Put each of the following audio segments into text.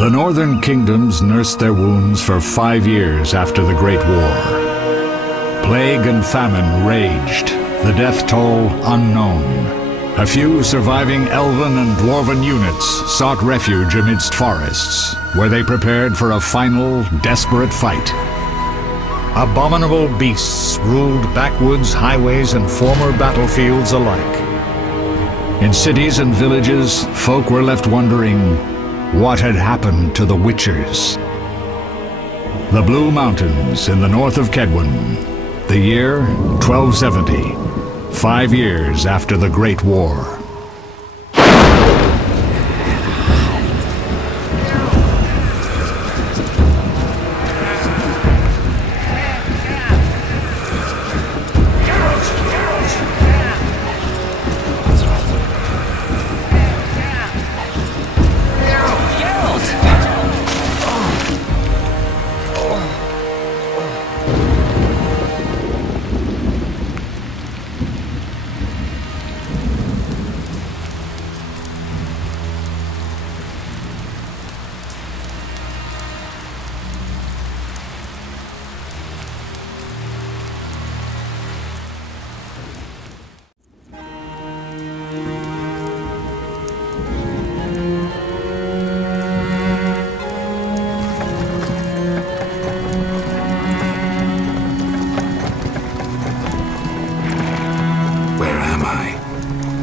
The northern kingdoms nursed their wounds for 5 years after the Great War. Plague and famine raged, the death toll unknown. A few surviving elven and dwarven units sought refuge amidst forests, where they prepared for a final, desperate fight. Abominable beasts ruled backwoods, highways, and former battlefields alike. In cities and villages, folk were left wondering what had happened to the Witchers. The Blue Mountains in the north of Kedwin, the year 1270, 5 years after the Great War.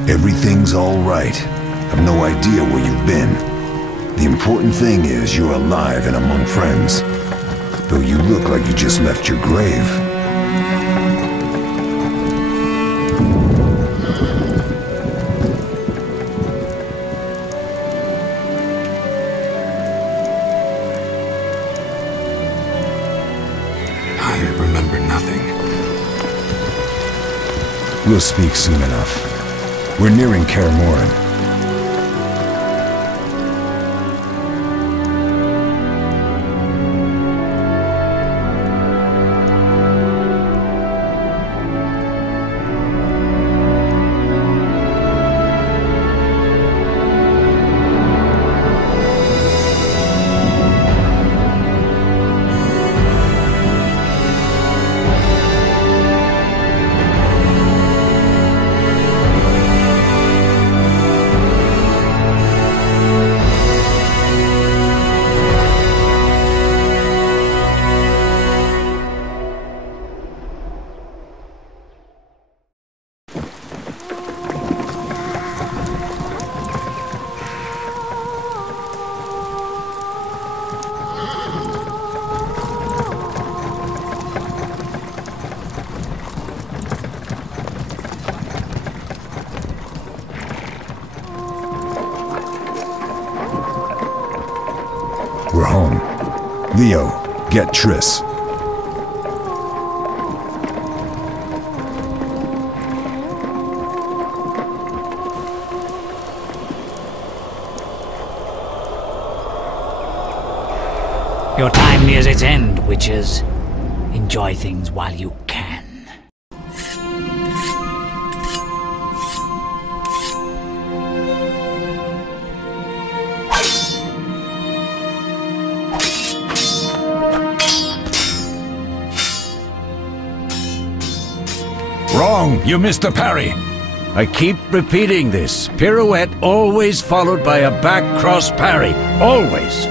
Everything's all right. I've no idea where you've been. The important thing is you're alive and among friends. Though you look like you just left your grave. I remember nothing. We'll speak soon enough. We're nearing Kaer Morhen. We're home. Leo, get Triss. Your time nears its end, witches. Enjoy things while you can. Wrong! You missed the parry! I keep repeating this. Pirouette always followed by a back cross parry. Always!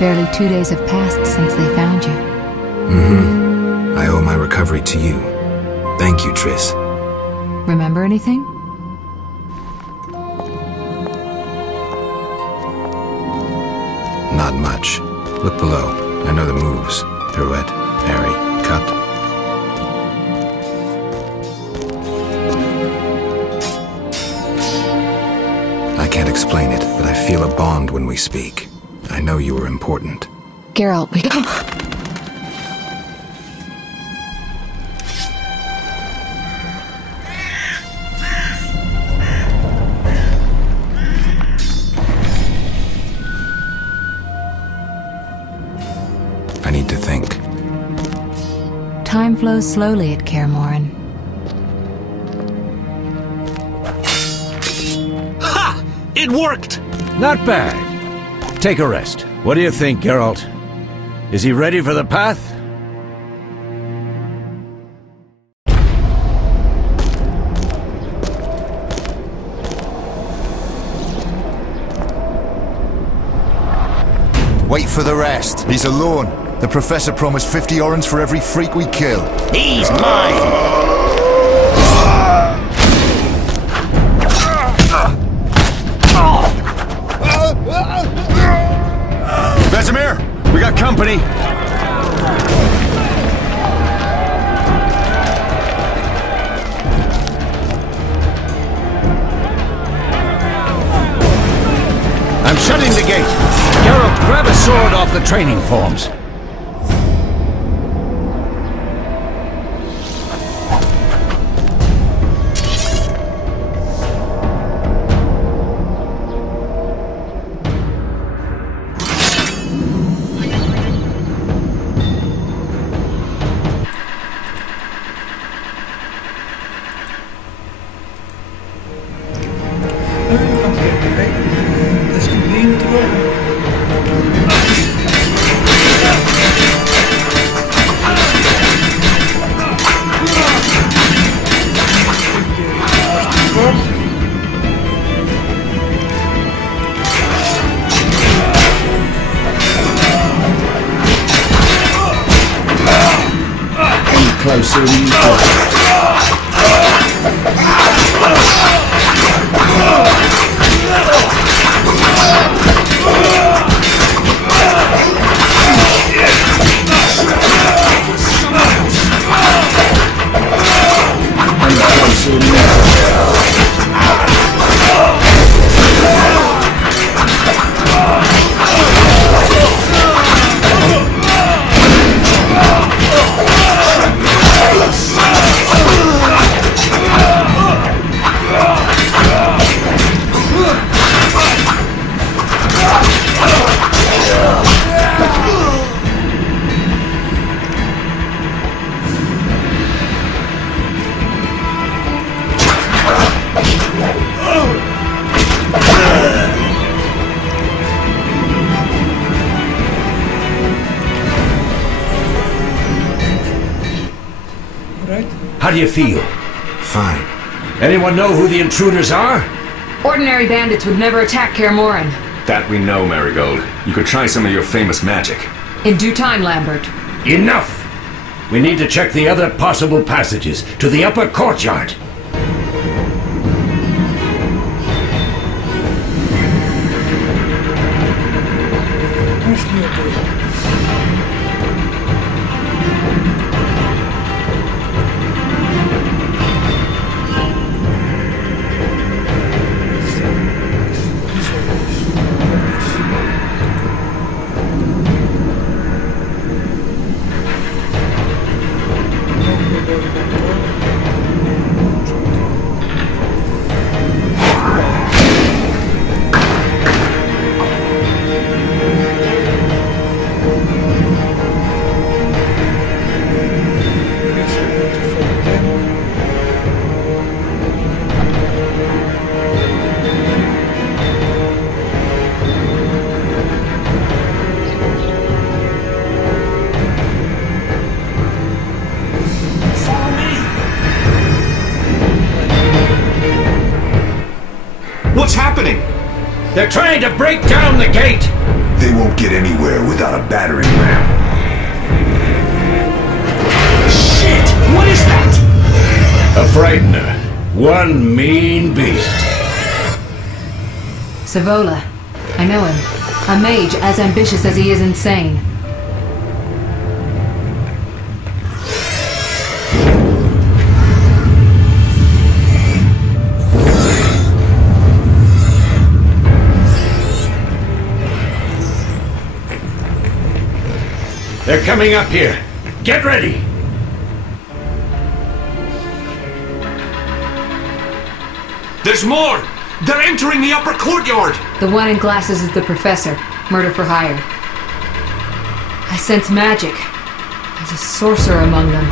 Barely 2 days have passed since they found you. I owe my recovery to you. Thank you, Triss. Remember anything? Not much. Look below. I know the moves. Pirouette, parry, cut. I can't explain it, but I feel a bond when we speak. I know you were important. Geralt, we... I need to think. Time flows slowly at Kaer Morhen. Ha! It worked! Not bad. take a rest. What do you think, Geralt? Is he ready for the path? Wait for the rest. He's alone. The Professor promised 50 orens for every freak we kill. He's mine! Vesemir, we got company. I'm shutting the gate. Geralt, grab a sword off the training forms. Closer than you thought. How do you feel? Fine. Anyone know who the intruders are? Ordinary bandits would never attack Kaer Morhen. That we know, Marigold. You could try some of your famous magic. In due time, Lambert. Enough! We need to check the other possible passages to the upper courtyard. What's happening? They're trying to break down the gate! They won't get anywhere without a battering ram. Shit! What is that? A frightener. One mean beast. Savola. I know him. A mage as ambitious as he is insane. They're coming up here. Get ready! There's more! They're entering the upper courtyard! The one in glasses is the Professor. Murder for hire. I sense magic. There's a sorcerer among them.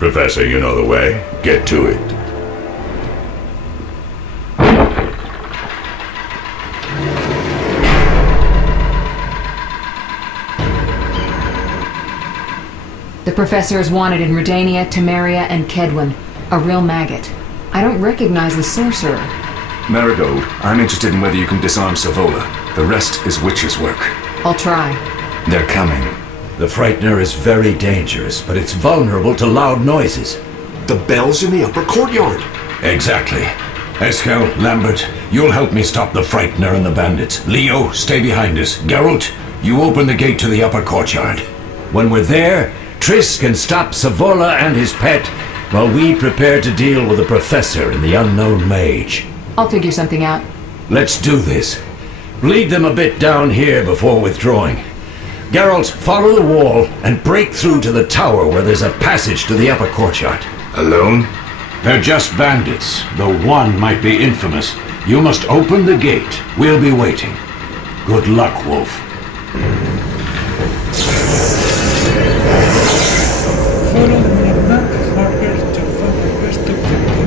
Professor, you know the way. Get to it. professor is wanted in Redania, Temeria, and Kedwin. A real maggot. I don't recognize the sorcerer. Marigold, I'm interested in whether you can disarm Savola. The rest is witch's work. I'll try. They're coming. The Frightener is very dangerous, but it's vulnerable to loud noises. The bell's in the upper courtyard. Exactly. Eskel, Lambert, you'll help me stop the Frightener and the bandits. Leo, stay behind us. Geralt, you open the gate to the upper courtyard. When we're there, Triss can stop Savola and his pet while we prepare to deal with the Professor and the unknown mage. I'll figure something out. Let's do this. Bleed them a bit down here before withdrawing. Geralt, follow the wall and break through to the tower where there's a passage to the upper courtyard. Alone? They're just bandits, though one might be infamous. You must open the gate. We'll be waiting. Good luck, Wolf. Follow the map marker to find the best objective.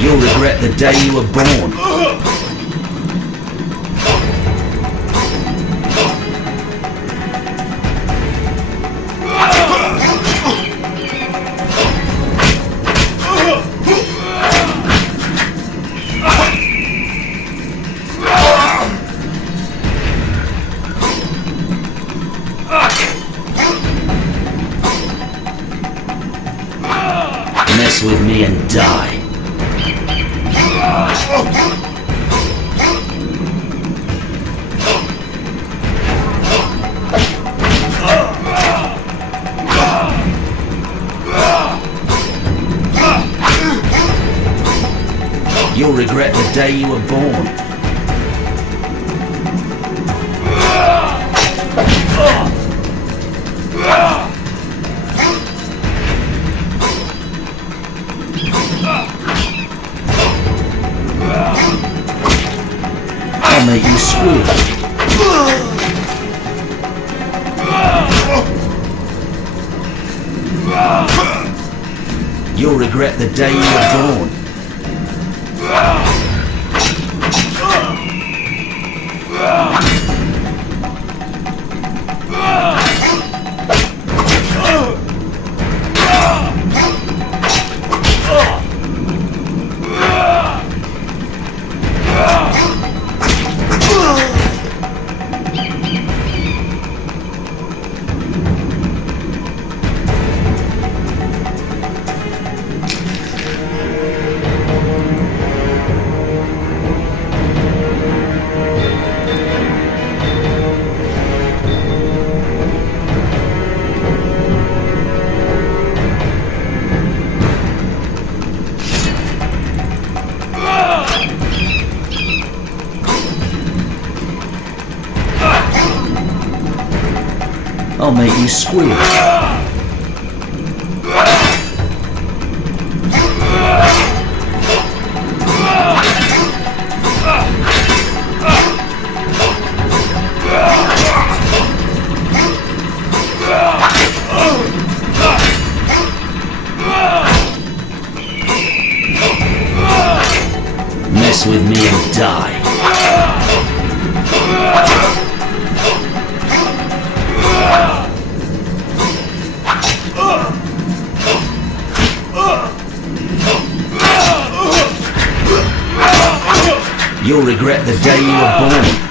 You'll regret the day you were born. Mess with me and die. You'll regret the day you were born. I'll make you squeal. You'll regret the day you were born. I'll make you squeal. Mess with me and die. You'll regret the day you were born.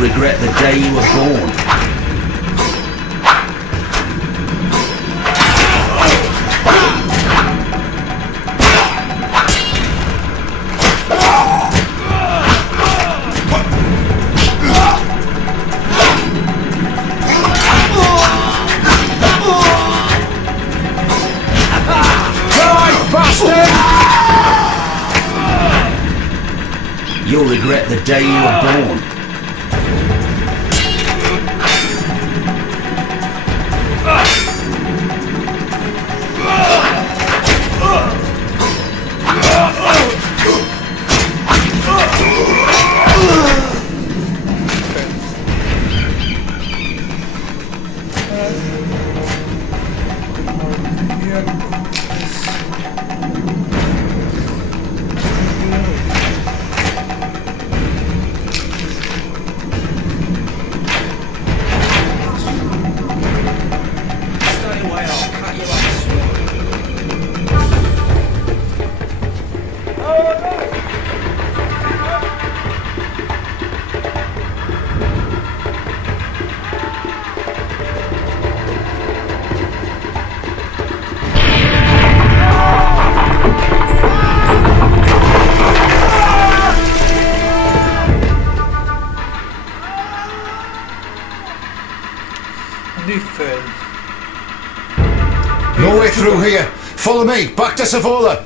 Regret the day you were born. You'll regret the day you were born. No way through here. Follow me, back to Savola.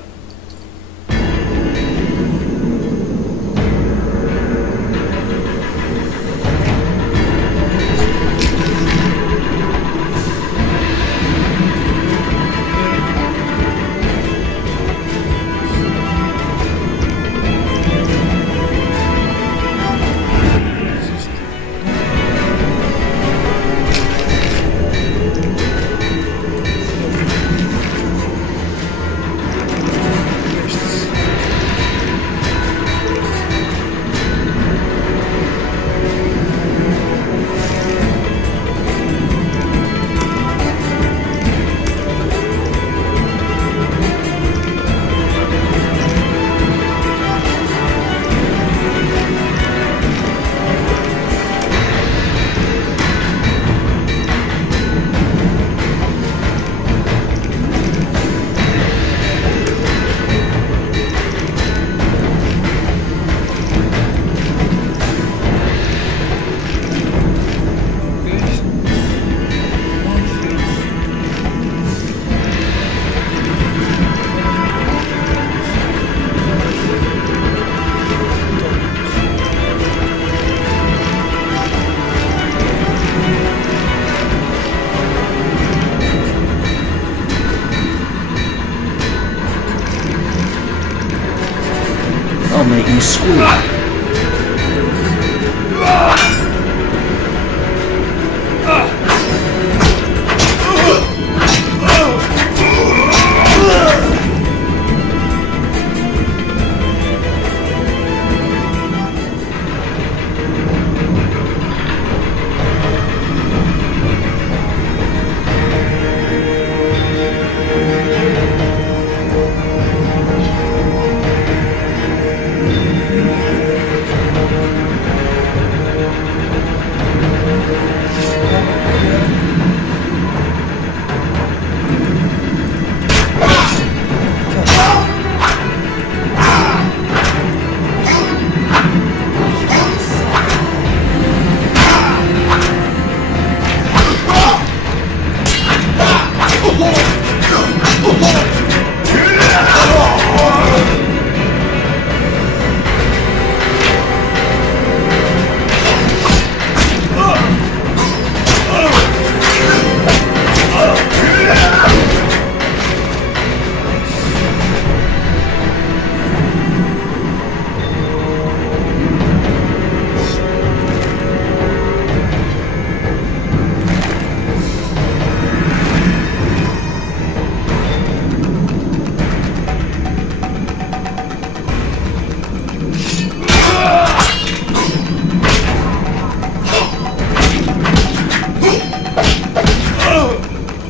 I'll make you squeal.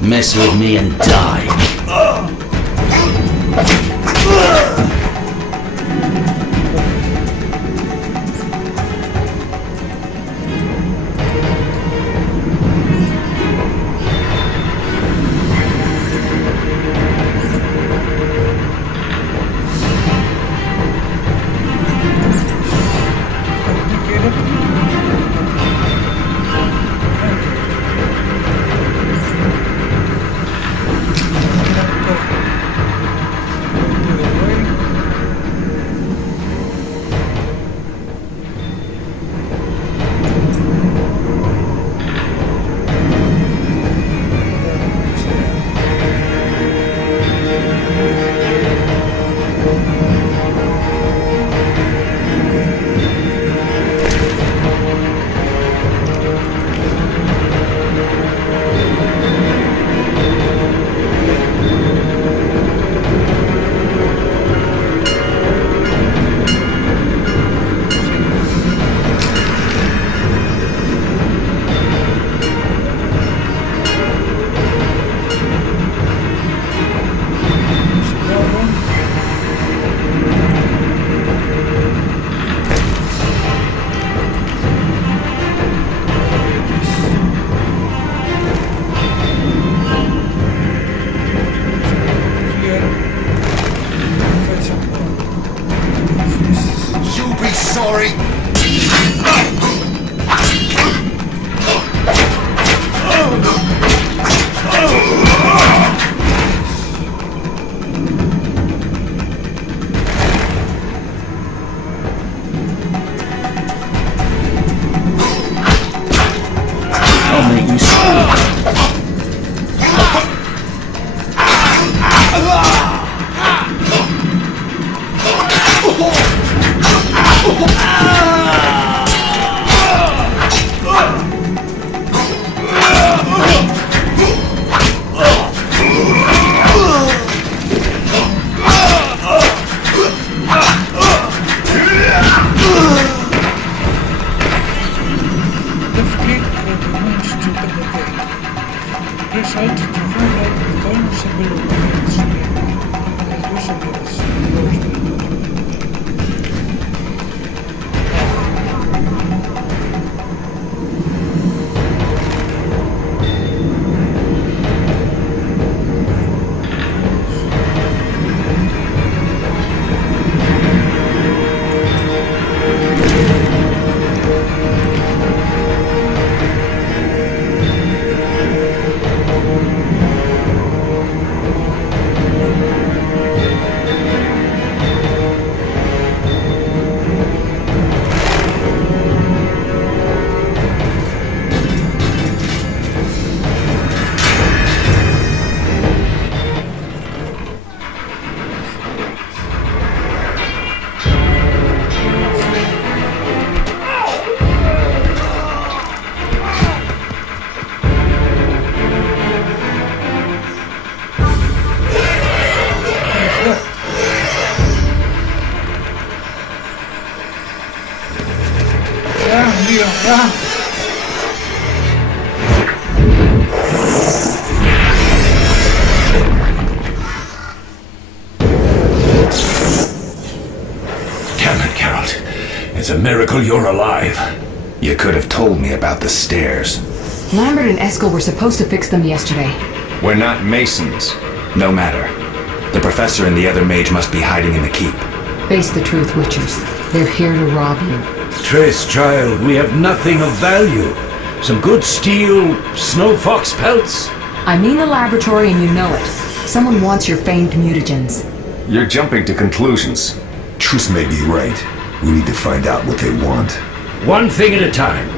Mess with me and die. It's a miracle you're alive. You could have told me about the stairs. Lambert and Eskel were supposed to fix them yesterday. We're not masons. No matter. The professor and the other mage must be hiding in the keep. Face the truth, Witchers. They're here to rob you. Triss, child, we have nothing of value. Some good steel, snow fox pelts. I mean the laboratory and you know it. Someone wants your famed mutagens. You're jumping to conclusions. Triss may be right. We need to find out what they want. One thing at a time.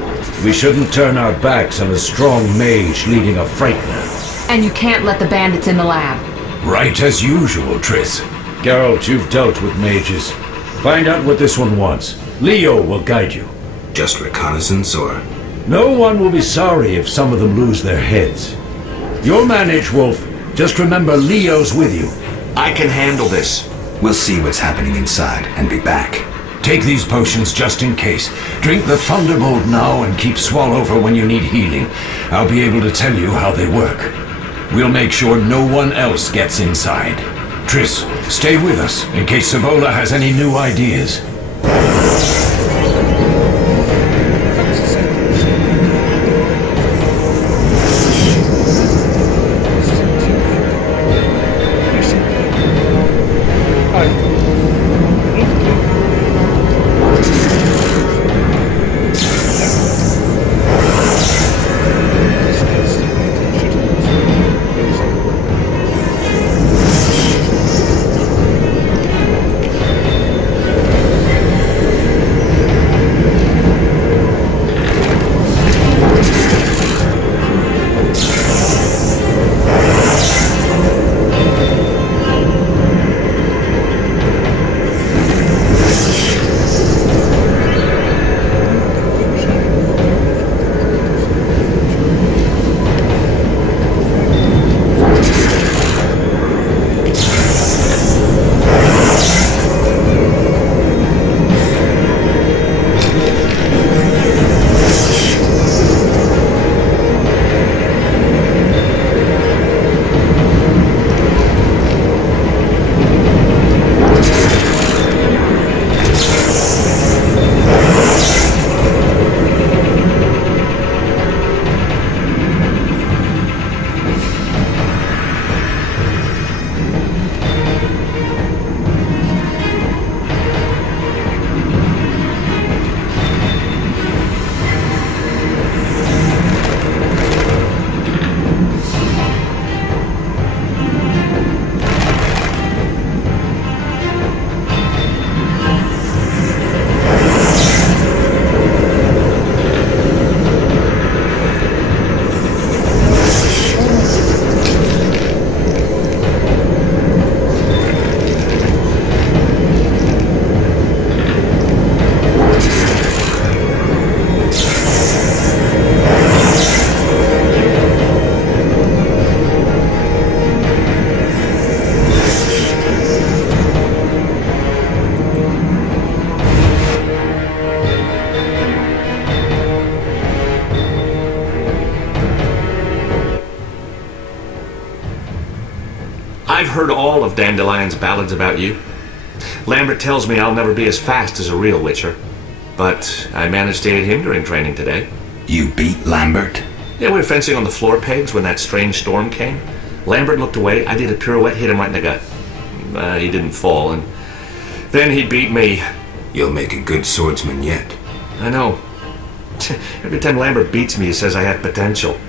We shouldn't turn our backs on a strong mage leading a frightener. And you can't let the bandits in the lab. Right as usual, Triss. Geralt, you've dealt with mages. Find out what this one wants. Leo will guide you. Just reconnaissance, or...? No one will be sorry if some of them lose their heads. You'll manage, Wolf. Just remember Leo's with you. I can handle this. We'll see what's happening inside and be back. Take these potions just in case. Drink the Thunderbolt now and keep Swallow for when you need healing. I'll be able to tell you how they work. We'll make sure no one else gets inside. Triss, stay with us in case Savola has any new ideas. I've heard all of Dandelion's ballads about you. Lambert tells me I'll never be as fast as a real Witcher. But I managed to aid him during training today. You beat Lambert? Yeah, we were fencing on the floor pegs when that strange storm came. Lambert looked away, I did a pirouette, hit him right in the gut. He didn't fall, and then he beat me. You'll make a good swordsman yet. I know. Every time Lambert beats me, he says I have potential.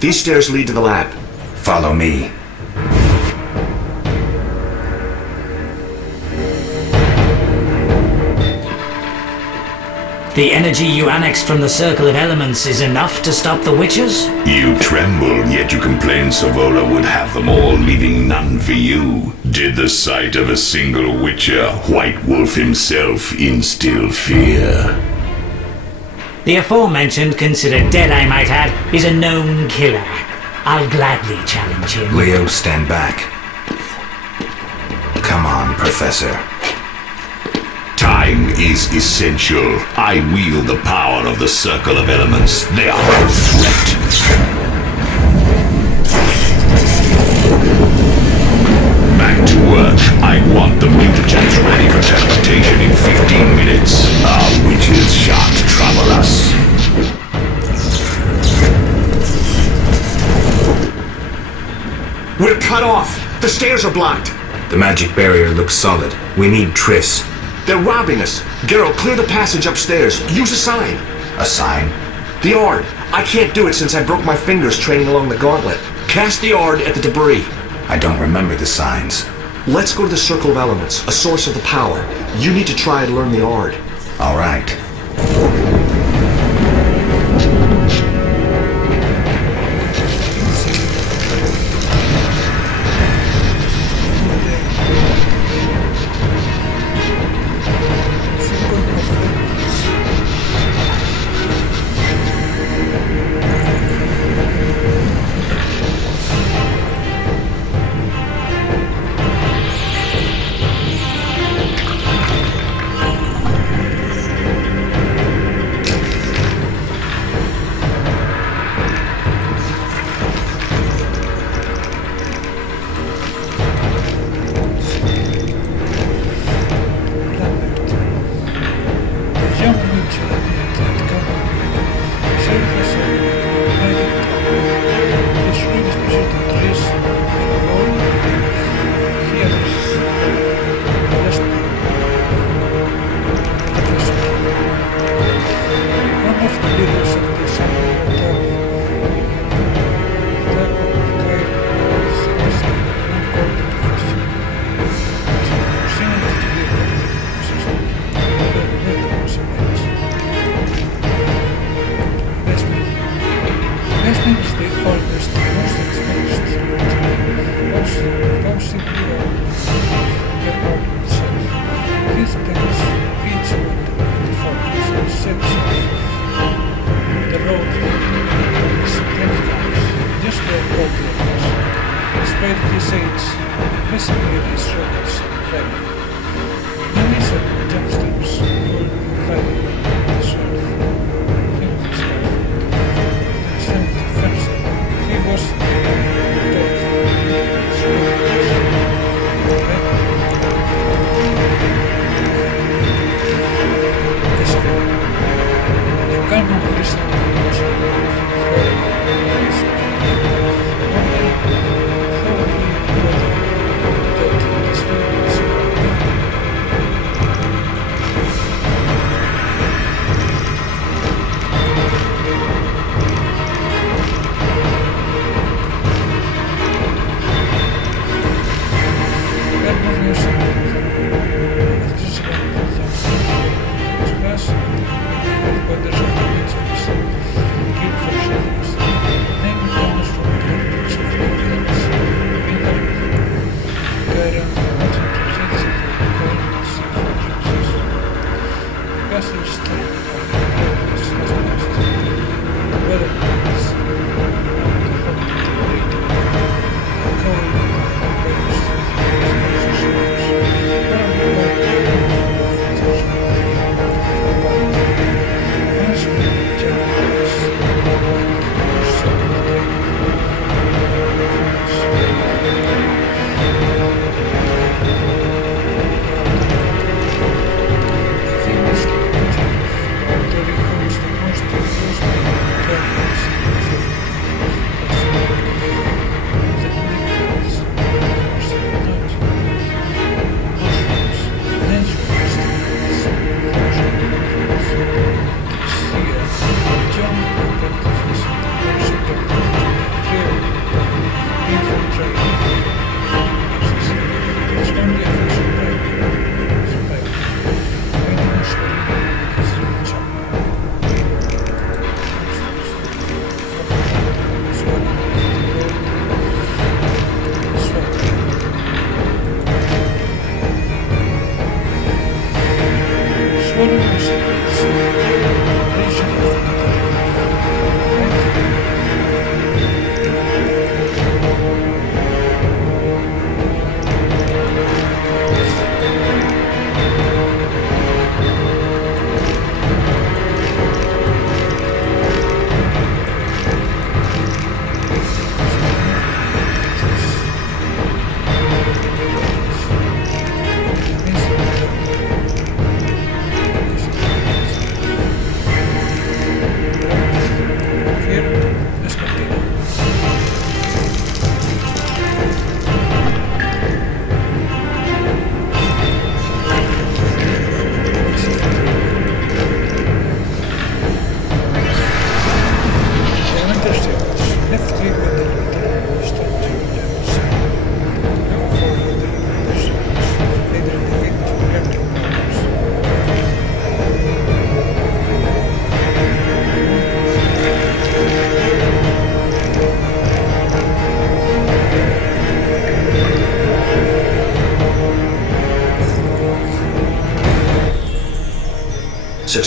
These stairs lead to the lab. Follow me. The energy you annexed from the Circle of Elements is enough to stop the Witchers? You tremble, yet you complain Savola would have them all, leaving none for you. Did the sight of a single Witcher, White Wolf himself, instill fear? The aforementioned, considered dead I might add, is a known killer. I'll gladly challenge him. Leo, stand back. Come on, Professor. Time is essential. I wield the power of the Circle of Elements. They are no threat. Back to work. I want the mutagens ready for teleportation in 15 minutes. Our witches shan't trouble us. cut off. The stairs are blocked. The magic barrier looks solid. We need Triss. They're robbing us. Geralt, clear the passage upstairs. Use a sign. A sign? The Ard. I can't do it since I broke my fingers training along the gauntlet. Cast the Ard at the debris. I don't remember the signs. Let's go to the Circle of Elements, a source of the power. You need to try and learn the Ard. All right.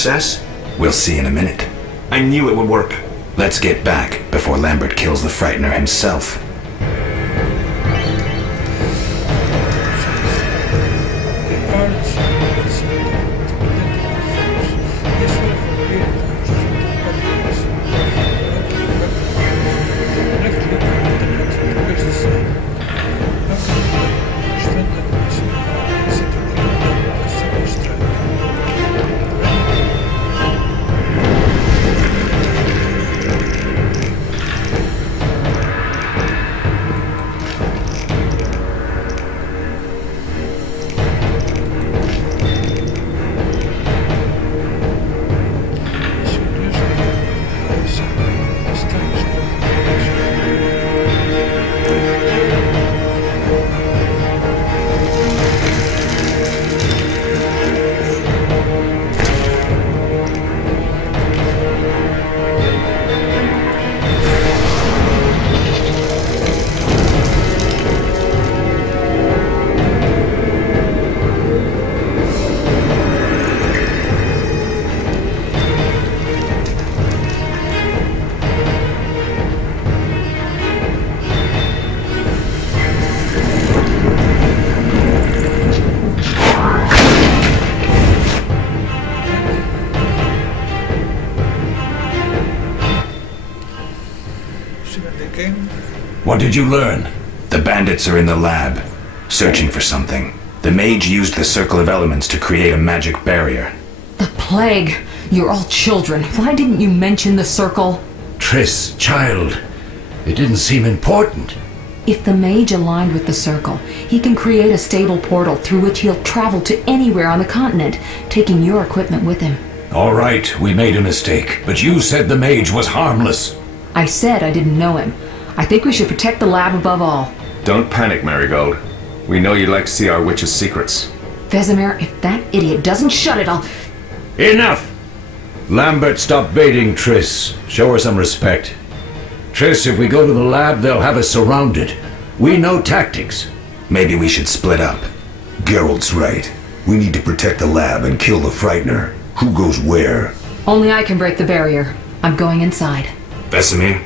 SS? We'll see in a minute. I knew it would work. Let's get back before Lambert kills the Frightener himself. What did you learn? The bandits are in the lab, searching for something. The mage used the circle of elements to create a magic barrier. The plague! You're all children. Why didn't you mention the circle? Triss, child. It didn't seem important. If the mage aligned with the circle, he can create a stable portal through which he'll travel to anywhere on the continent, taking your equipment with him. All right, we made a mistake, but you said the mage was harmless. I said I didn't know him. I think we should protect the lab above all. Don't panic, Marigold. We know you'd like to see our witch's secrets. Vesemir, if that idiot doesn't shut it, I'll... Enough! Lambert, stop baiting Triss. Show her some respect. Triss, if we go to the lab, they'll have us surrounded. We know tactics. Maybe we should split up. Geralt's right. We need to protect the lab and kill the Frightener. Who goes where? Only I can break the barrier. I'm going inside. Vesemir?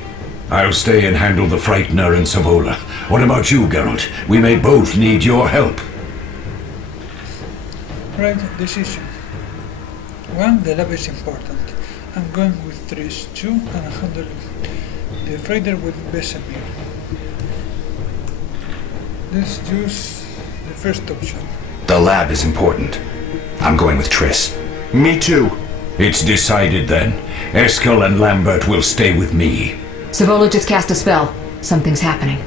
I'll stay and handle the Frightener and Savola. What about you, Geralt? We may both need your help. Right decision. 1. The lab is important. I'm going with Triss. 2. And handle the freighter with Vesemir. Let's use the first option. The lab is important. I'm going with Triss. Me too. It's decided then. Eskel and Lambert will stay with me. Savola just cast a spell. Something's happening.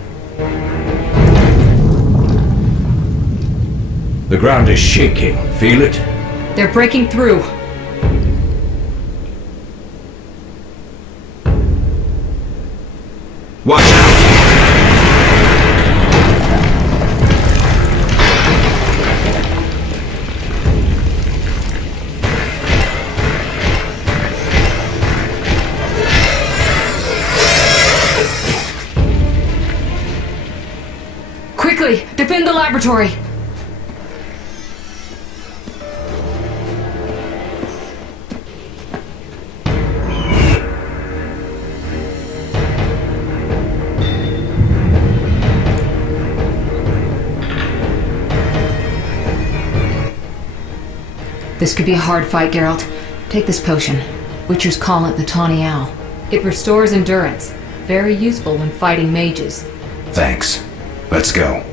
The ground is shaking. Feel it? They're breaking through. Watch out! Quickly, defend the laboratory! This could be a hard fight, Geralt. Take this potion. Witchers call it the Tawny Owl. It restores endurance. Very useful when fighting mages. Thanks. Let's go.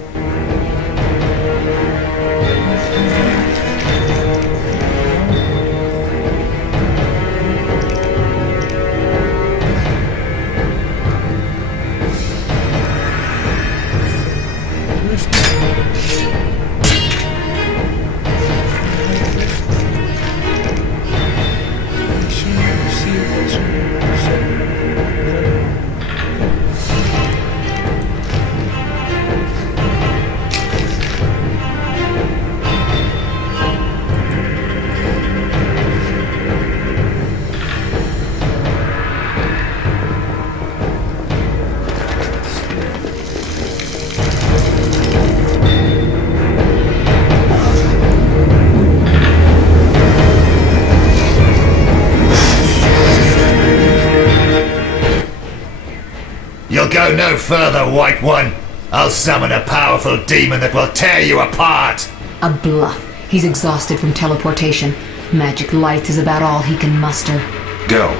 You'll go no further, White One. I'll summon a powerful demon that will tear you apart. A bluff. He's exhausted from teleportation. Magic light is about all he can muster. Go.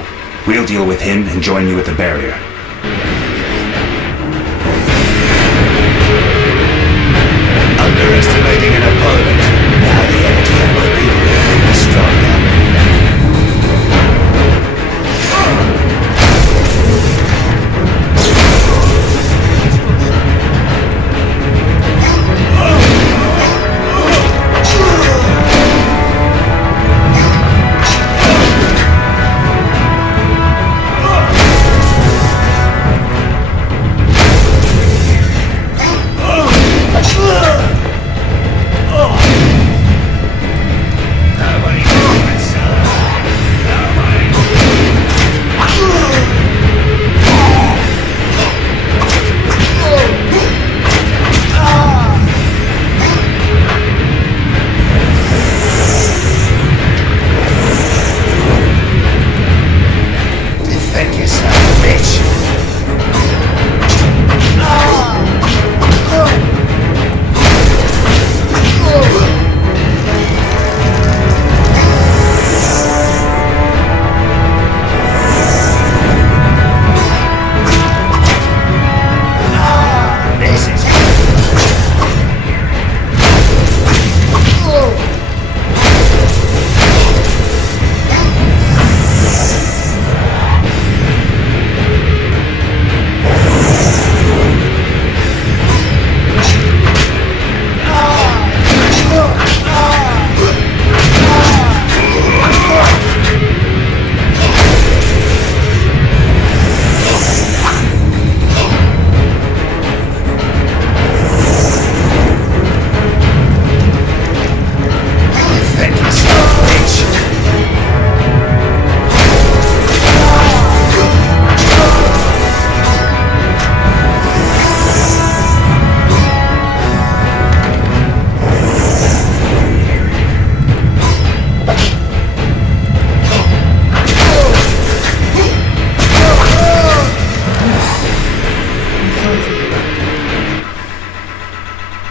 We'll deal with him and join you at the barrier. Underestimating an opponent. Now the energy of my people will be stronger.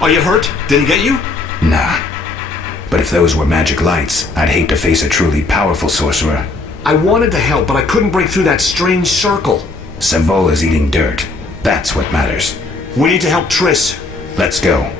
Are you hurt? Did he get you? Nah. But if those were magic lights, I'd hate to face a truly powerful sorcerer. I wanted to help, but I couldn't break through that strange circle. Savola's eating dirt. That's what matters. We need to help Triss. Let's go.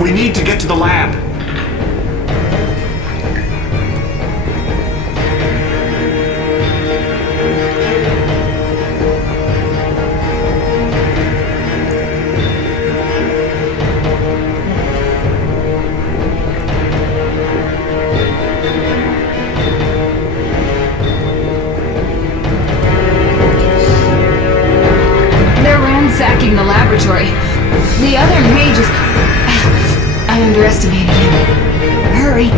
We need to get to the lab. They're ransacking the laboratory. The other mages... I underestimated him. Hurry.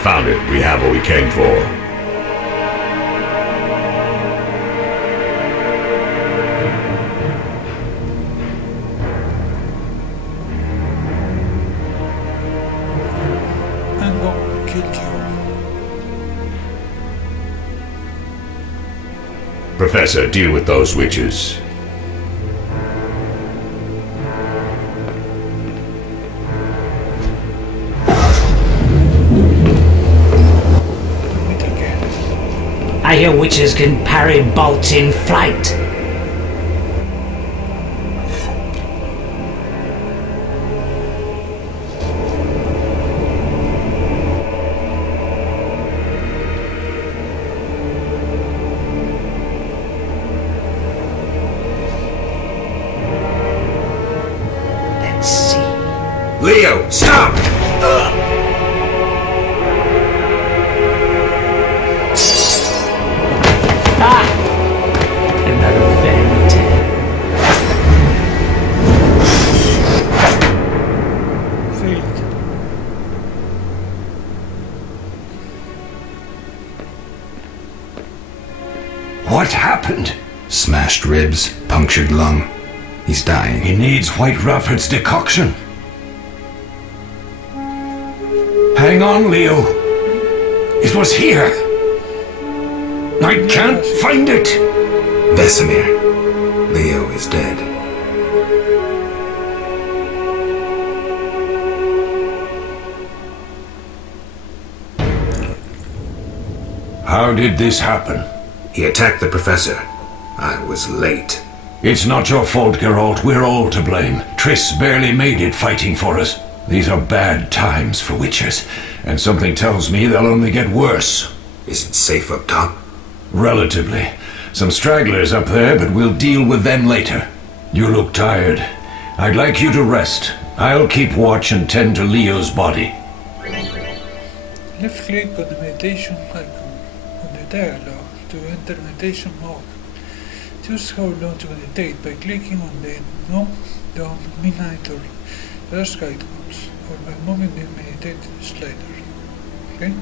found it. We have what we came for. I'm going to kill you. Professor, deal with those witches. I hear witches can parry bolts in flight. Let's see. Leo, stop! Another fairy tale. Failed. What happened? Smashed ribs, punctured lung. He's dying. He needs White Rafford's decoction. Hang on, Leo. It was here. I can't find it. Vesemir. Leo is dead. How did this happen? He attacked the professor. I was late. It's not your fault, Geralt. We're all to blame. Triss barely made it fighting for us. These are bad times for witches, and something tells me they'll only get worse. Is it safe up top? Relatively. Some stragglers up there, but we'll deal with them later. You look tired. I'd like you to rest. I'll keep watch and tend to Leo's body. Left click on the meditation icon on the dialog to enter meditation mode. Choose how long to meditate by clicking on the no, down, midnight or dusk icons, or by moving the meditate slider. Okay?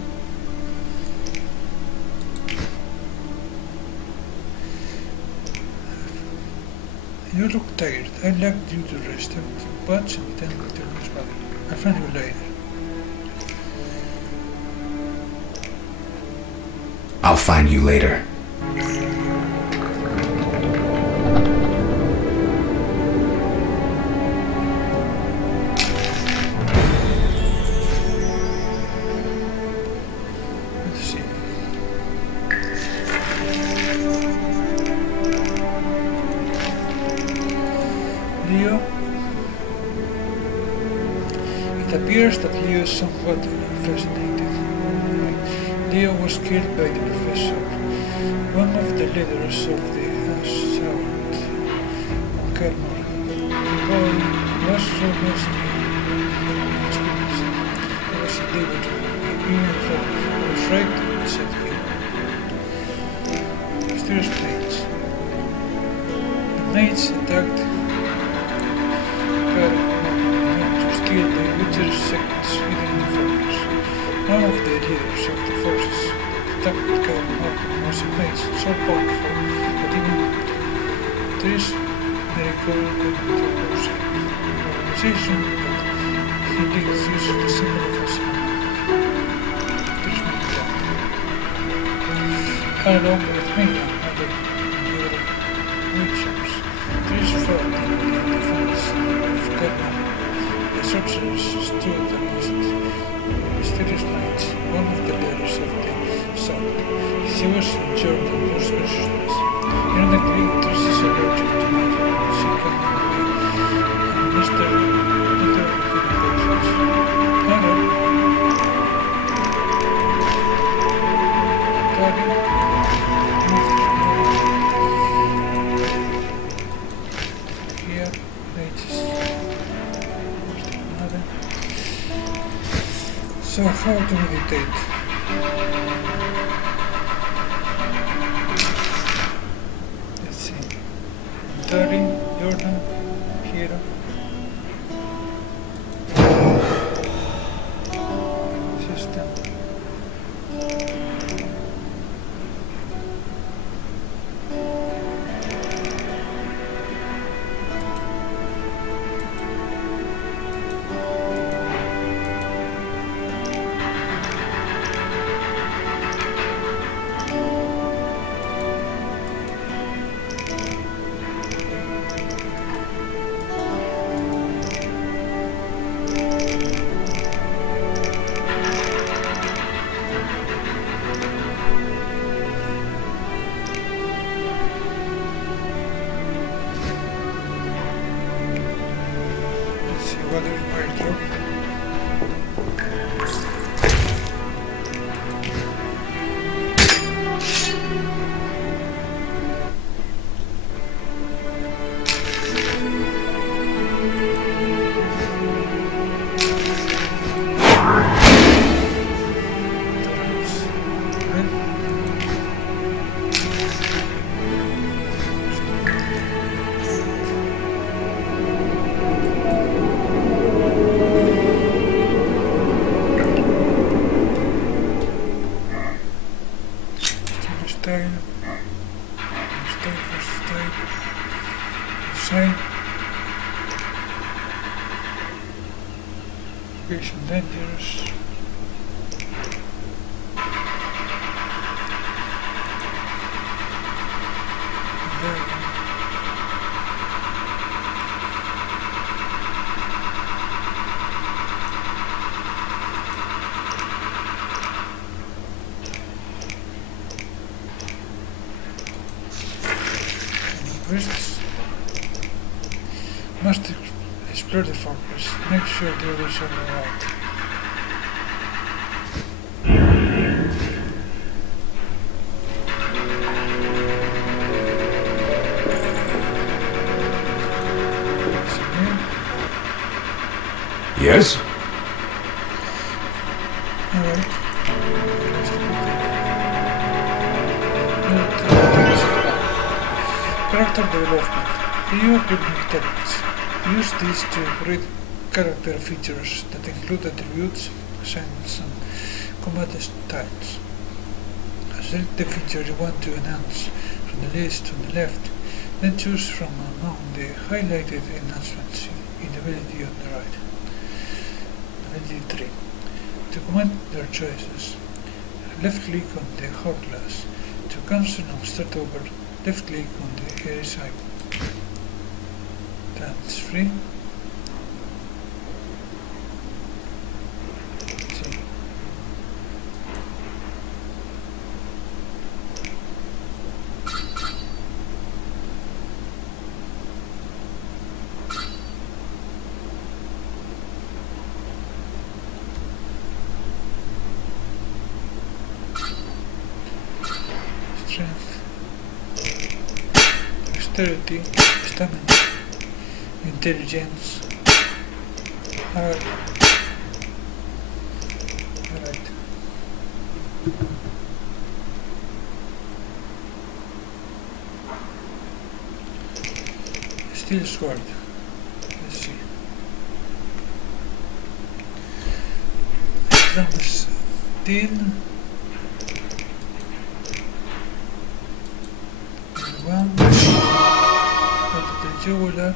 You look tired. I'd like you to rest and watch and tend to this body. I'll find you later. I'll find you later. Let's see. Leo. It appears that Leo is somewhat fascinated. Leo was killed by the professor, one of the leaders of the hast on Kelmar. The boy was so nasty he was delivered even for afraid to set him. Mysterious mates. The mates attacked Karen to steal the witcher's secrets within the forest. One of the leaders of the forces attacked Karen was a mage so powerful that even Triss miracle couldn't oppose him. Organization that he leads uses the symbol of a symbol. Triss went down. Along with me and other witchers, Triss fought in the defense of Karen. The sorcerers stood against mysterious knights, one of the leaders of the South. She was enjoying the most consciousness. Ironically, Triss is allergic to magic. She can administer literal healing potions. Hello. Darling. Here, mages. Another. So how to meditate? Let's see. Darling, Jordan, Hero. System. style. Style for style. Design. Location dangerous. Must explore the fortress. Make sure the others are alright. Yes? Alright. Character development. View building techniques. Use these to create character features that include attributes, accents, and combat styles. Select the feature you want to enhance from the list on the left, then choose from among the highlighted enhancements in the ability on the right. Ability 3. To command your choices, left-click on the hourglass. To cancel and start over, left-click on the erase icon. That's free. Strength, dexterity, stamina, intelligence. Alright. Steel sword. Let's see. Drums steel. One. Go to the jeweler.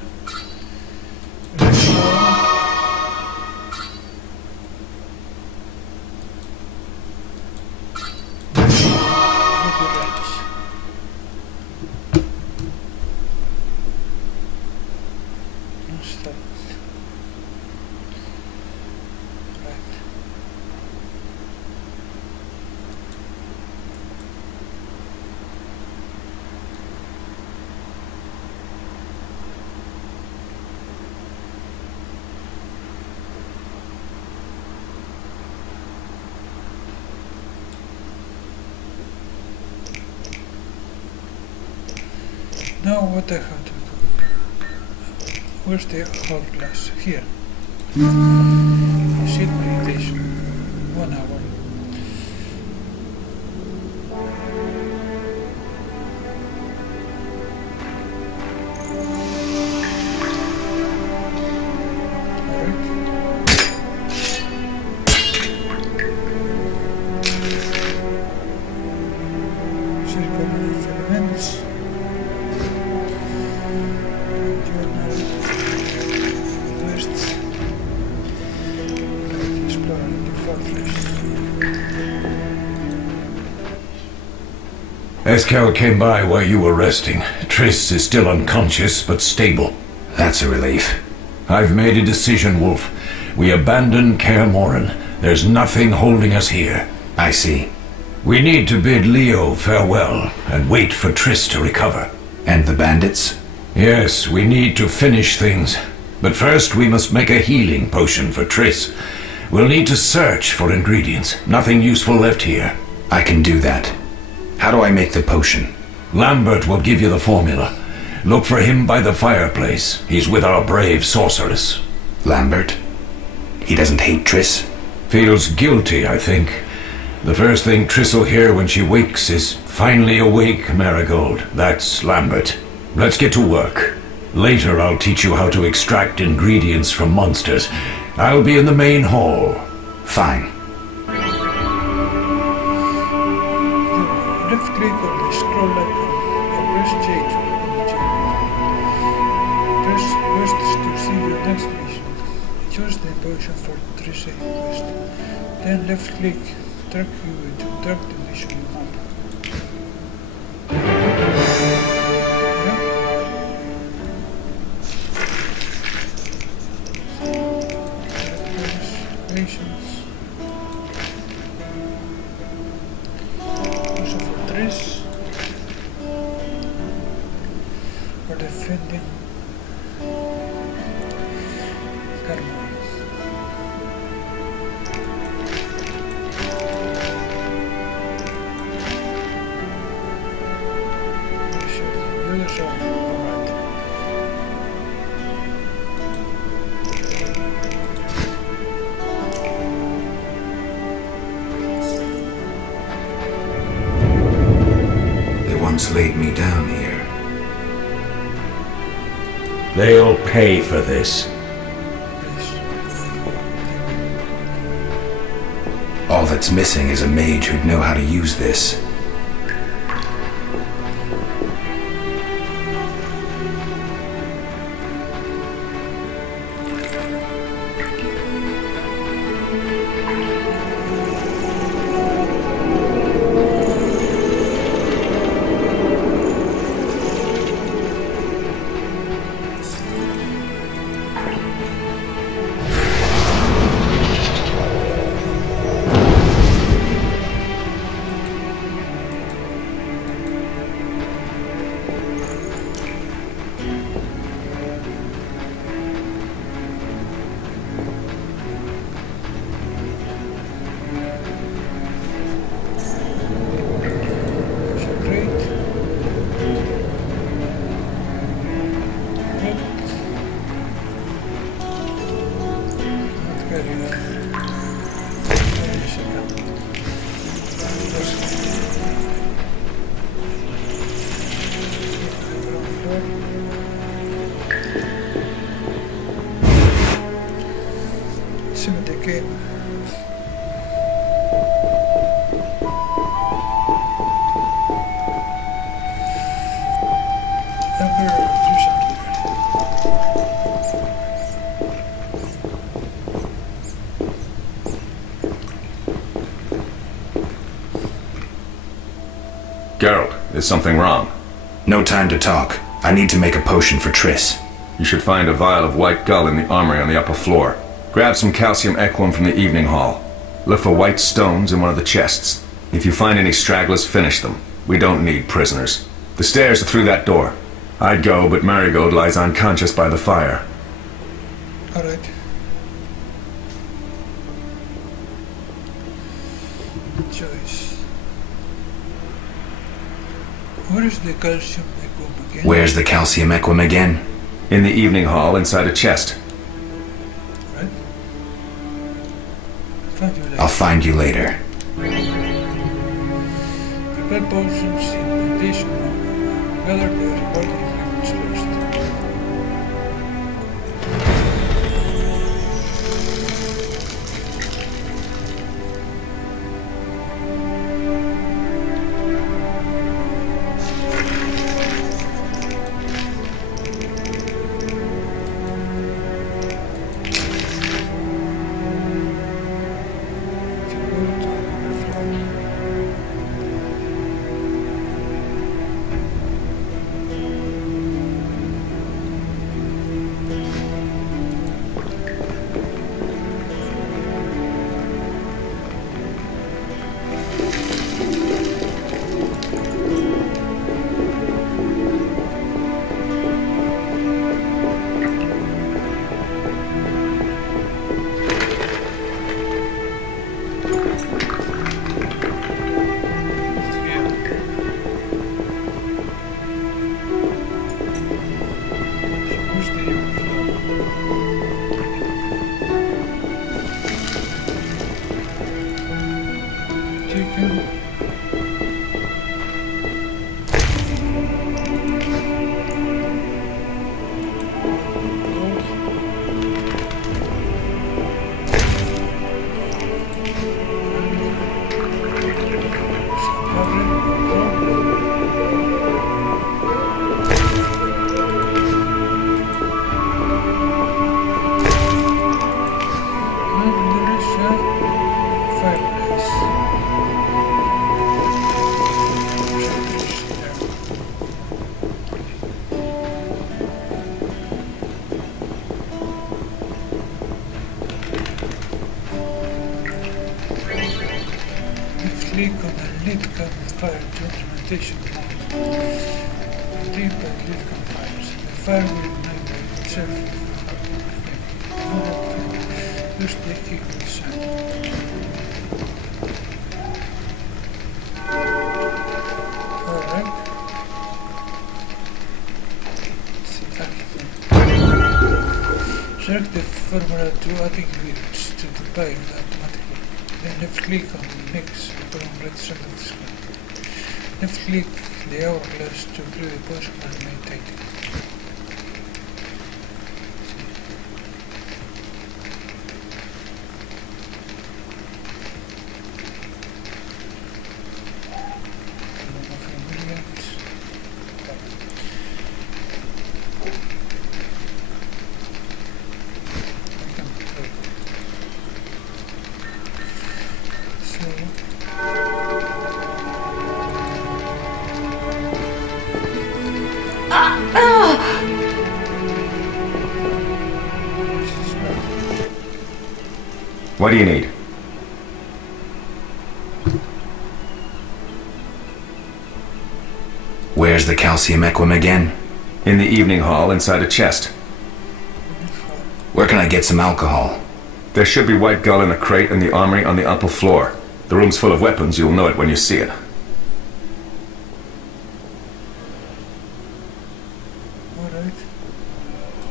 Now what I have to do? Where's the hourglass? Here. Sit meditation. 1 hour. Eskel came by while you were resting. Triss is still unconscious, but stable. That's a relief. I've made a decision, Wolf. We abandon Kaer Morhen. There's nothing holding us here. I see. We need to bid Leo farewell and wait for Triss to recover. And the bandits? Yes, we need to finish things. But first we must make a healing potion for Triss. We'll need to search for ingredients. Nothing useful left here. I can do that. How do I make the potion? Lambert will give you the formula. Look for him by the fireplace. He's with our brave sorceress. Lambert? He doesn't hate Triss? Feels guilty, I think. The first thing Triss will hear when she wakes is, "Finally awake, Marigold." That's Lambert. Let's get to work. Later I'll teach you how to extract ingredients from monsters. I'll be in the main hall. Fine. left click on the scroll icon and press J to open the journal. Press quests to see your next mission. Choose the potion for Triss quest. Then left click track you to track the mission map. Missions. Also for Triss. For defending Karma. Laid me down here. They'll pay for this. All that's missing is a mage who'd know how to use this. Geralt, is something wrong? No time to talk. I need to make a potion for Triss. You should find a vial of white gull in the armory on the upper floor. Grab some calcium equum from the evening hall. Look for white stones in one of the chests. If you find any stragglers, finish them. We don't need prisoners. The stairs are through that door. I'd go, but Marigold lies unconscious by the fire. Alright. Choice. Where is the calcium equum again? Where's the calcium equum again? In the evening hall, inside a chest. Right. I'll find you later. Prepare potions in addition. Gather the rewarding items first. fire to implementation mode. Deep and lead confines. The fire will ignite by itself. Use the equal sign. Alright. Select the formula to add ingredients to the pile automatically. Then left click on the mix bottom right side of the screen. Left click the hourglass to include the potion and maintain it. What do you need? Where's the calcium equum again? In the evening hall inside a chest. Where can I get some alcohol? There should be white gull in a crate in the armory on the upper floor. The room's full of weapons, you'll know it when you see it. Alright.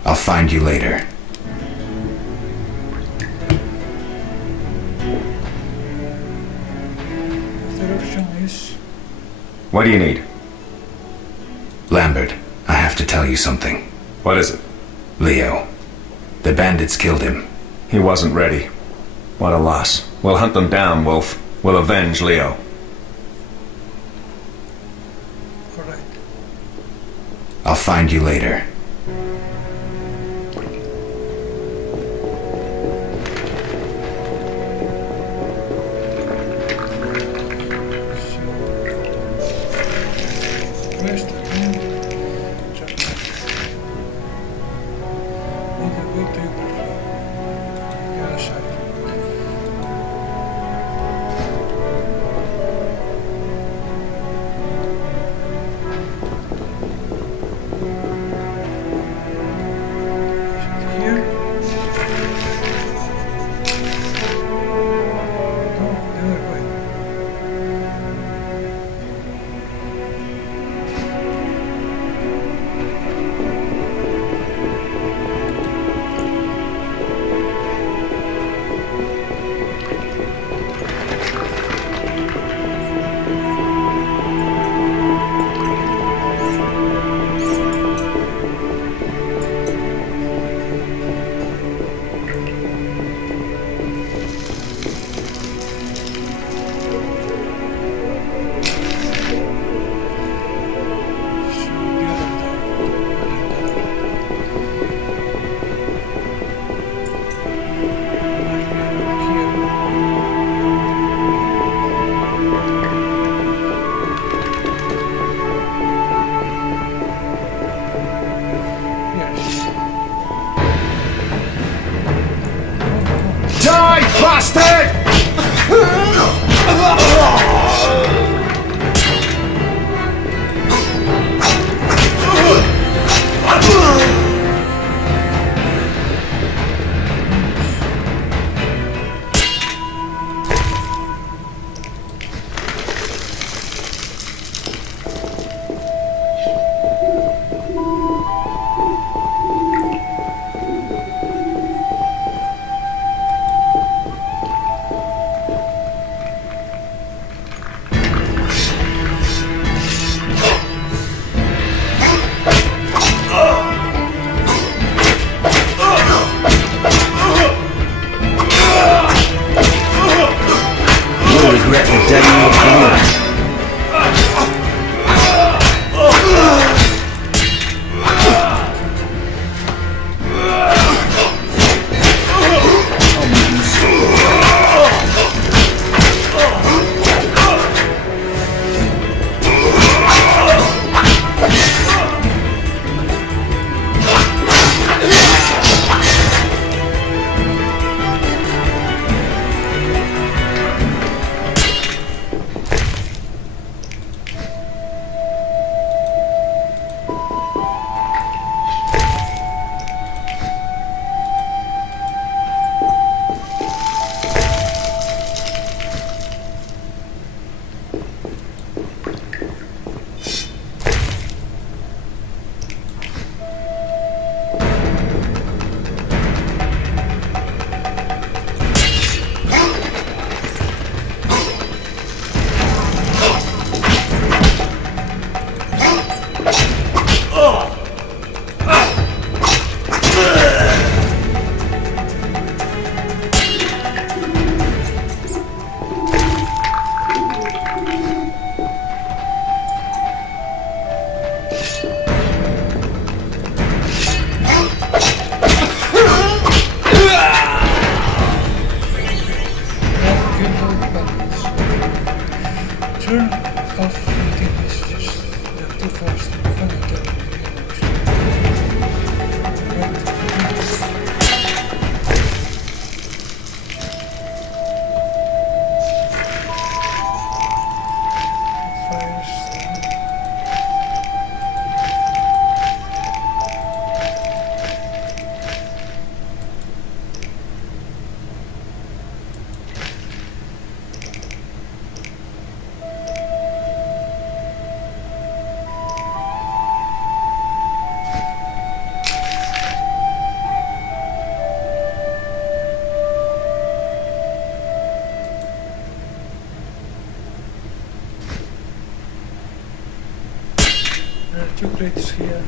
I'll find you later. Third option is... What do you need? Lambert, I have to tell you something. What is it? Leo. The bandits killed him. He wasn't ready. What a loss. We'll hunt them down, Wolf. We'll avenge Leo. Alright. I'll find you later. Where's the room? Need to go to the other side. Here? No, the other way. There are 2 crates here.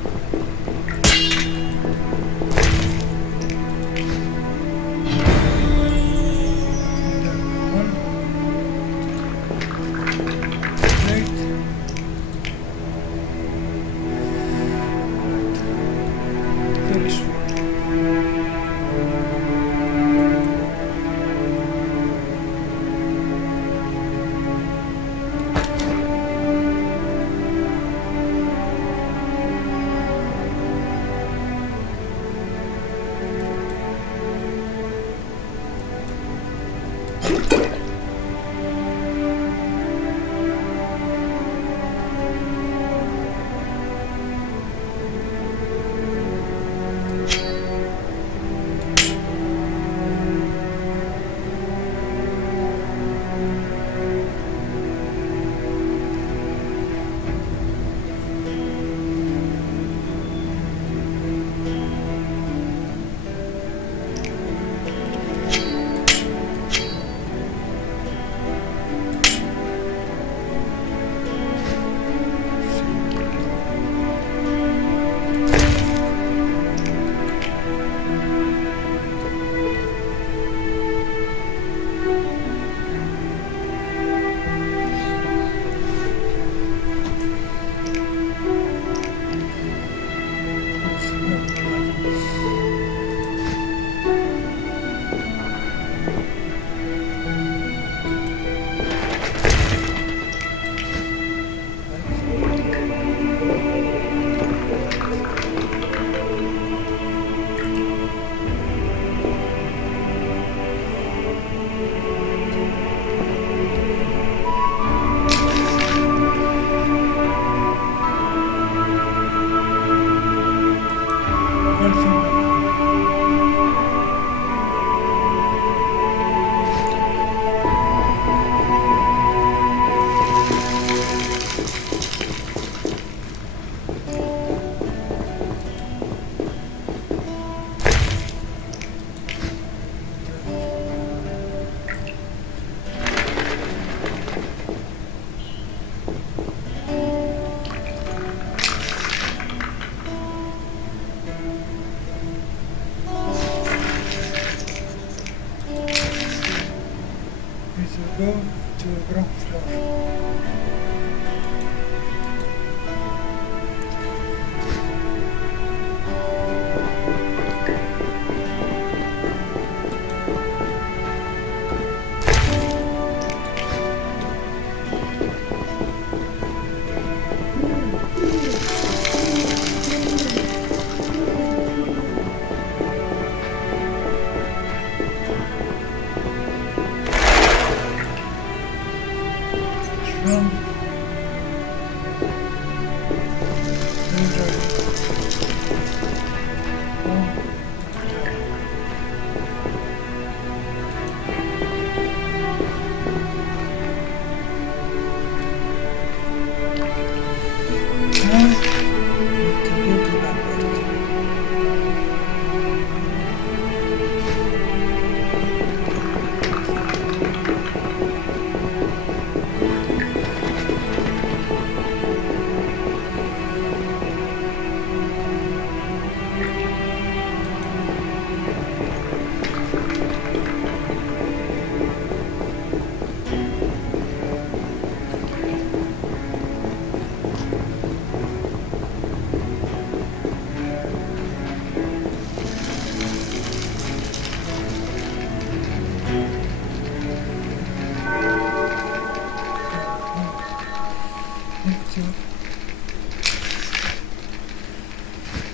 Go to the ground floor.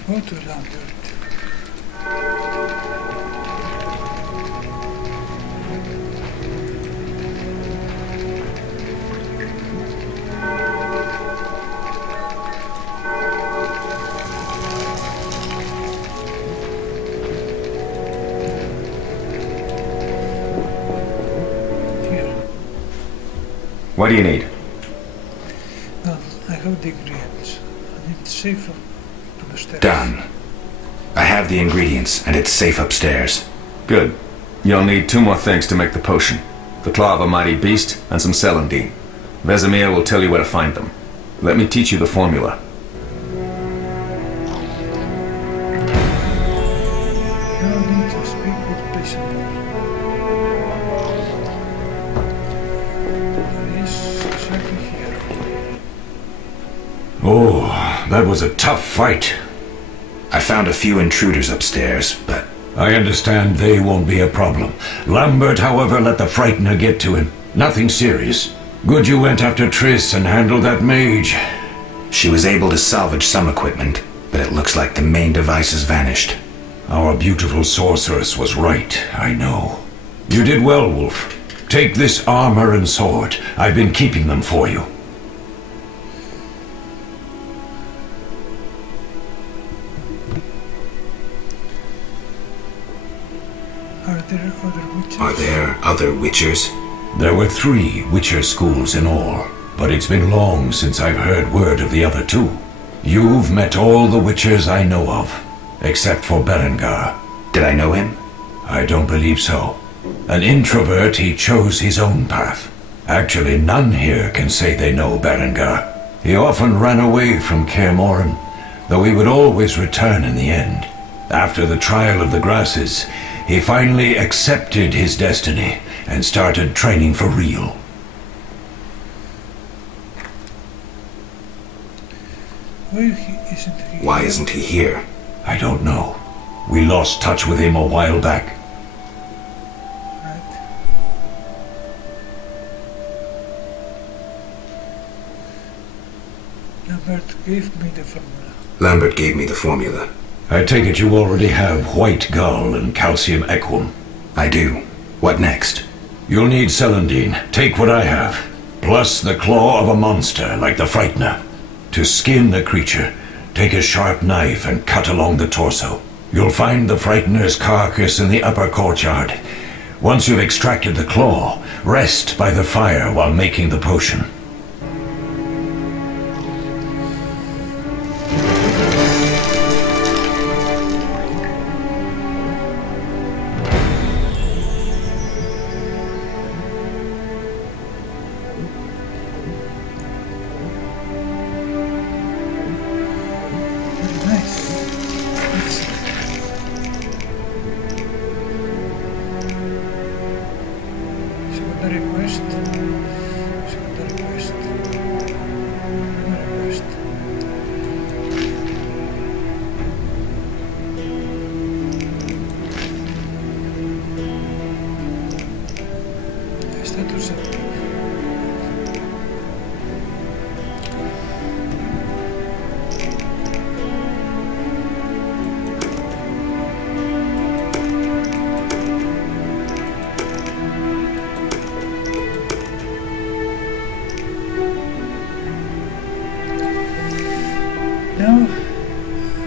Go to Lambert. What do you need? I have the ingredients. I need safe to the stairs. Done. I have the ingredients, and it's safe upstairs. Good. You'll need 2 more things to make the potion. The claw of a mighty beast and some celandine. Vesemir will tell you where to find them. Let me teach you the formula. that was a tough fight. I found a few intruders upstairs, but... I understand they won't be a problem. Lambert, however, let the Frightener get to him. Nothing serious. Good you went after Triss and handled that mage. She was able to salvage some equipment, but it looks like the main device has vanished. Our beautiful sorceress was right, I know. You did well, Wolf. Take this armor and sword. I've been keeping them for you. Are there other Witchers? There were 3 Witcher schools in all, but it's been long since I've heard word of the other 2. You've met all the Witchers I know of, except for Berengar. Did I know him? I don't believe so. An introvert, he chose his own path. Actually, none here can say they know Berengar. He often ran away from Kaer Morhen, though he would always return in the end. After the trial of the grasses, he finally accepted his destiny and started training for real. Why isn't he here? I don't know. We lost touch with him a while back. Lambert gave me the formula. Lambert gave me the formula. I take it you already have White Gull and Calcium Equum. I do. What next? You'll need Celandine. Take what I have. Plus the claw of a monster like the Frightener. To skin the creature, take a sharp knife and cut along the torso. You'll find the Frightener's carcass in the upper courtyard. Once you've extracted the claw, rest by the fire while making the potion.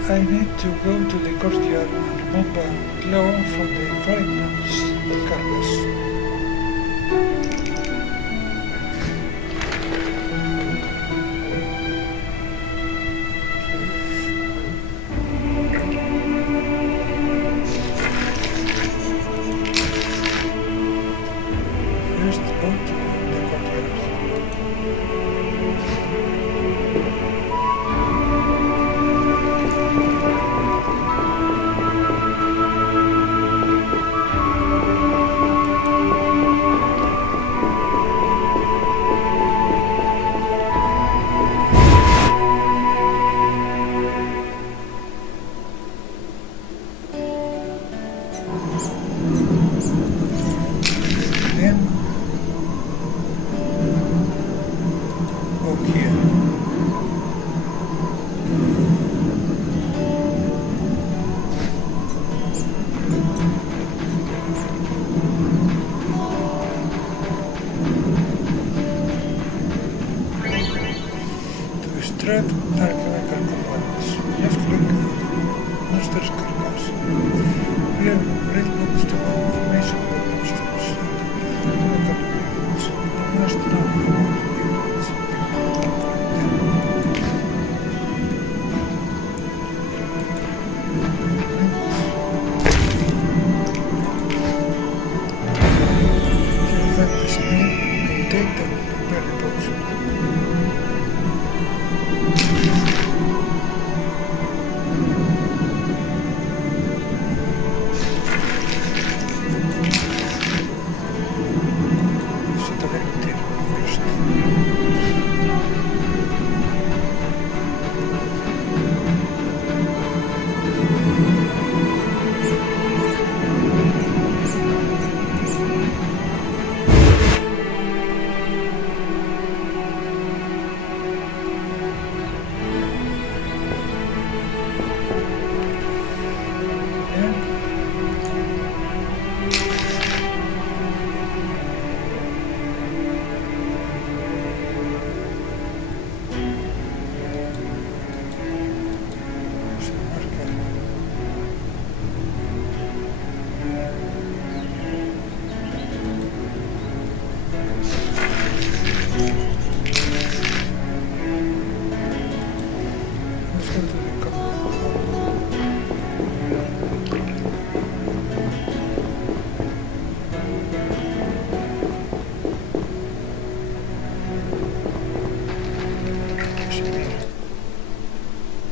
I need to go to the courtyard and remove a claw from the Frightener's carcass. Trap dark chemical components. Left click, monster's carcass. Here, red box to information about monsters. Chemical components. Must know about units. Find this name, take them, prepare the potion. Sit a little bit first.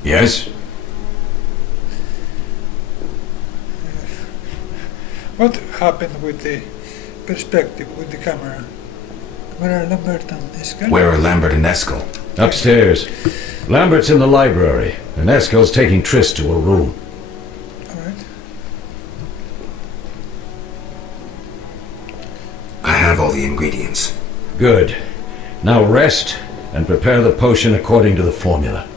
Yes? What happened with the perspective, with the camera? Where are Lambert and Eskel? Where are Lambert and Eskel? Upstairs. Lambert's in the library, and Eskel's taking Triss to a room. Alright. I have all the ingredients. Good. Now rest, and prepare the potion according to the formula.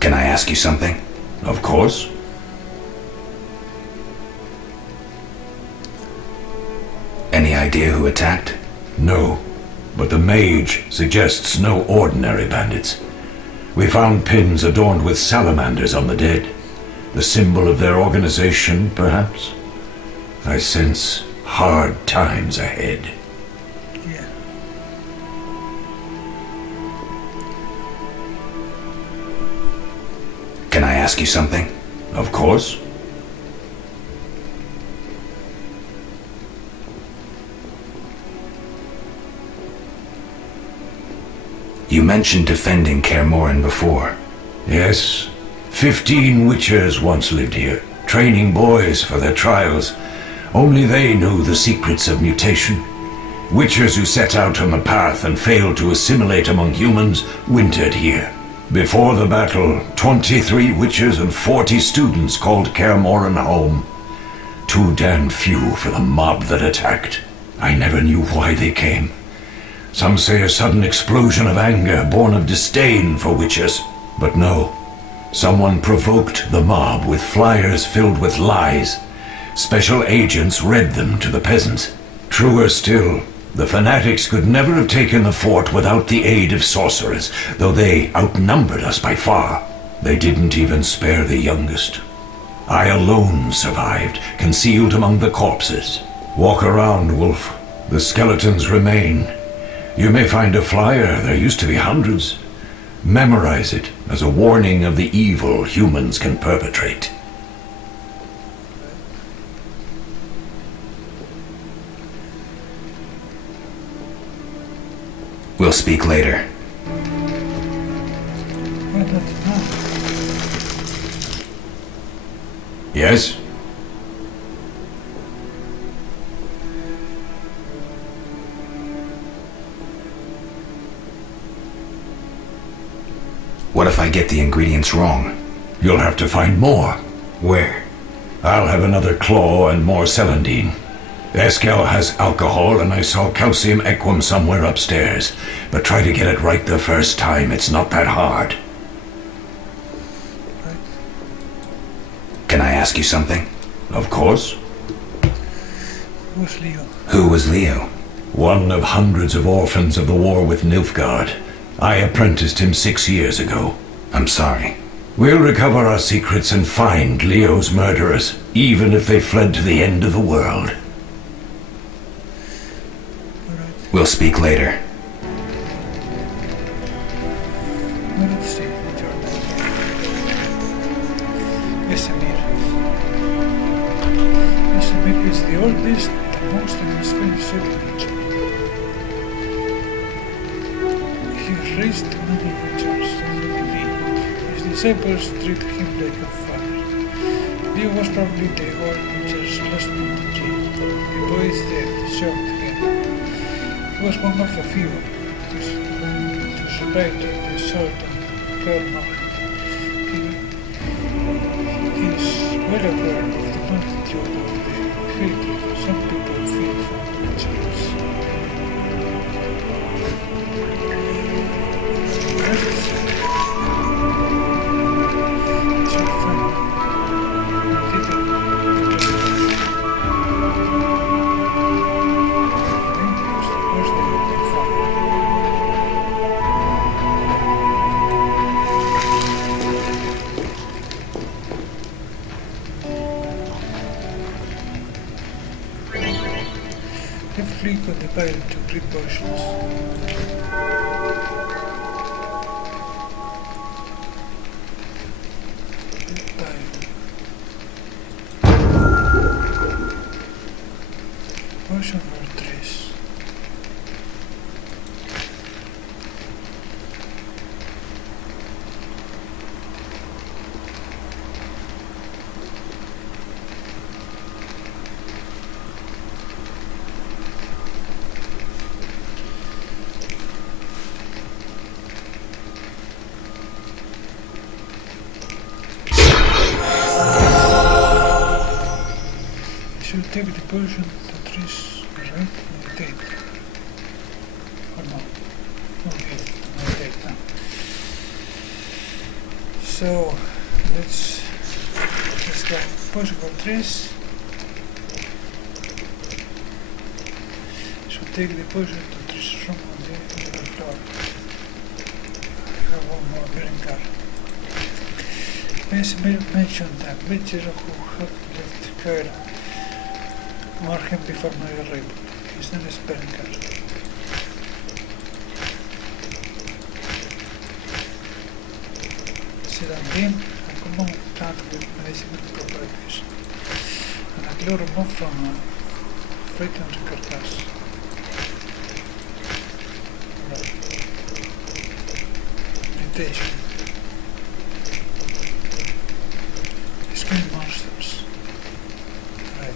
Can I ask you something? Of course. Any idea who attacked? No, but the mage suggests no ordinary bandits. We found pins adorned with salamanders on the dead. The symbol of their organization, perhaps? I sense hard times ahead. Yeah. Can I ask you something? Of course. You mentioned defending Kaer Morhen before. Yes. 15 witchers once lived here, training boys for their trials. Only they knew the secrets of mutation. Witchers who set out on the path and failed to assimilate among humans wintered here. Before the battle, 23 witchers and 40 students called Kaer Morhen home. Too damn few for the mob that attacked. I never knew why they came. Some say a sudden explosion of anger born of disdain for witches. But no. Someone provoked the mob with flyers filled with lies. Special agents read them to the peasants. Truer still, the fanatics could never have taken the fort without the aid of sorcerers, though they outnumbered us by far. They didn't even spare the youngest. I alone survived, concealed among the corpses. Walk around, Wolf. The skeletons remain. You may find a flyer, there used to be hundreds. Memorize it as a warning of the evil humans can perpetrate. We'll speak later. Why not now? Yes? What if I get the ingredients wrong? You'll have to find more. Where? I'll have another claw and more celandine. Eskel has alcohol, and I saw calcium equum somewhere upstairs. But try to get it right the first time. It's not that hard. Can I ask you something? Of course. Who's Leo? Who was Leo? One of hundreds of orphans of the war with Nilfgaard. I apprenticed him 6 years ago. I'm sorry. We'll recover our secrets and find Leo's murderers, even if they fled to the end of the world. We'll speak later. Let's see what you're doing. Vesemir. Vesemir is the oldest and most expensive witcher. He raised many witchers through the way. His disciples treated him like a father. Leo was probably the old witcher's last protege. The boy's death shocked him. He was one of the few to survive the assault on Kaer Morhen. He is well aware of the magnitude of the hatred some people feel for witches. It's your friend. Click on the button to grip potions. Potion for Triss. take the potion that is right. Meditate. Or no. Okay, meditate now. So let's go. Potion for trees. So take the potion to trees from the floor. I have one more green card. Mention that witches who have left Cairo mark him before my arrival. His name is Berengar. Sit down again and come on count with medicine properties. And a glow removed from Freedom's carcass. Meditation. Monsters. Right.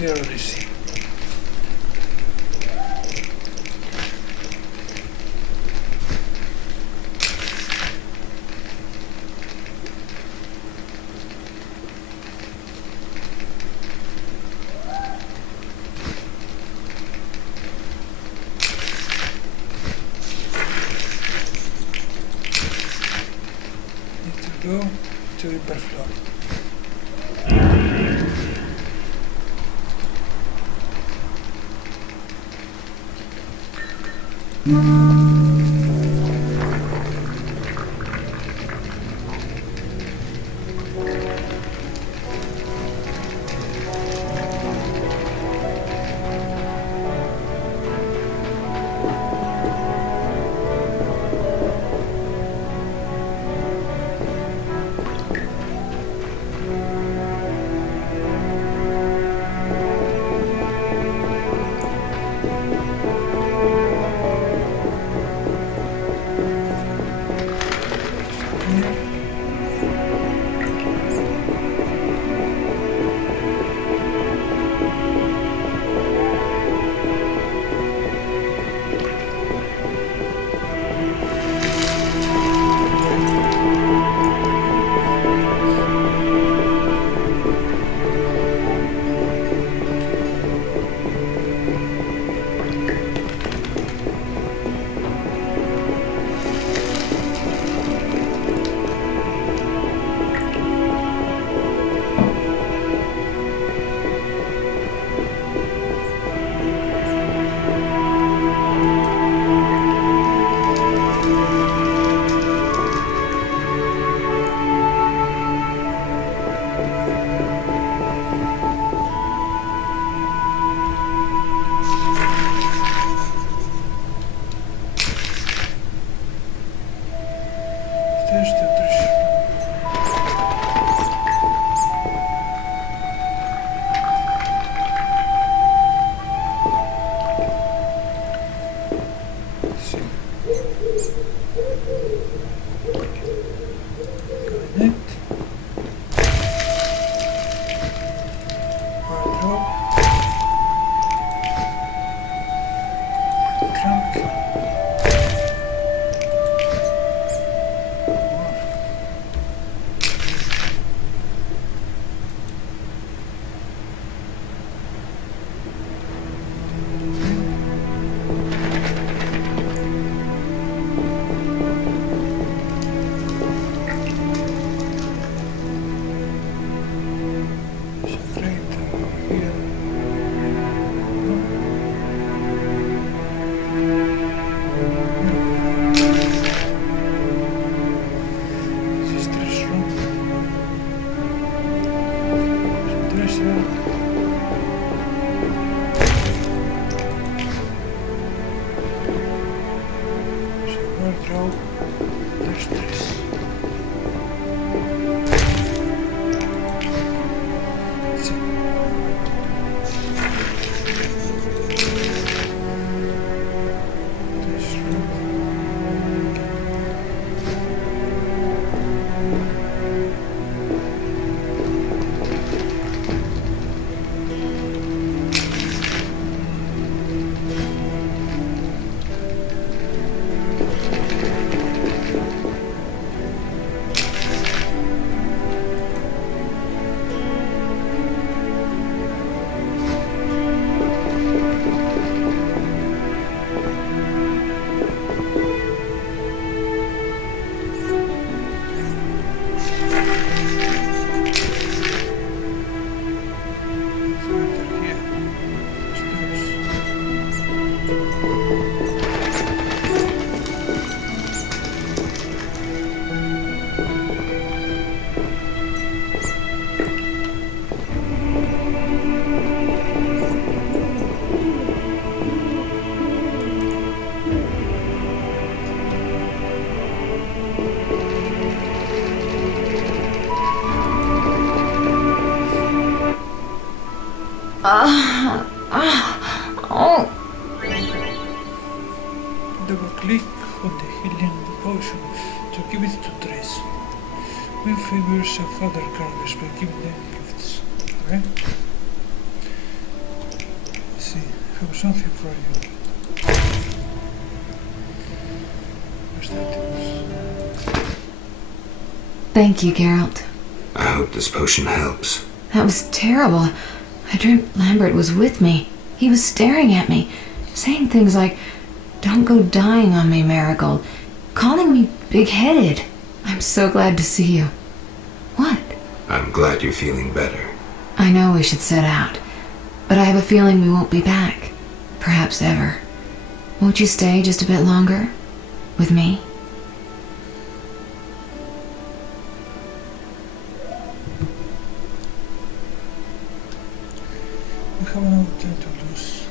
We already see. Need to go to the upper floor. Double-click on the healing potion to give it to Trace. Win favors of other characters by giving them gifts. Okay? Let's see, I have something for you. Where's that? Thank you, Geralt. I hope this potion helps. That was terrible. I dreamt Lambert was with me. He was staring at me, saying things like, "Don't go dying on me, Marigold," calling me big-headed. I'm so glad to see you. What? I'm glad you're feeling better. I know we should set out, but I have a feeling we won't be back. Perhaps ever. Won't you stay just a bit longer? With me? We have no time to lose.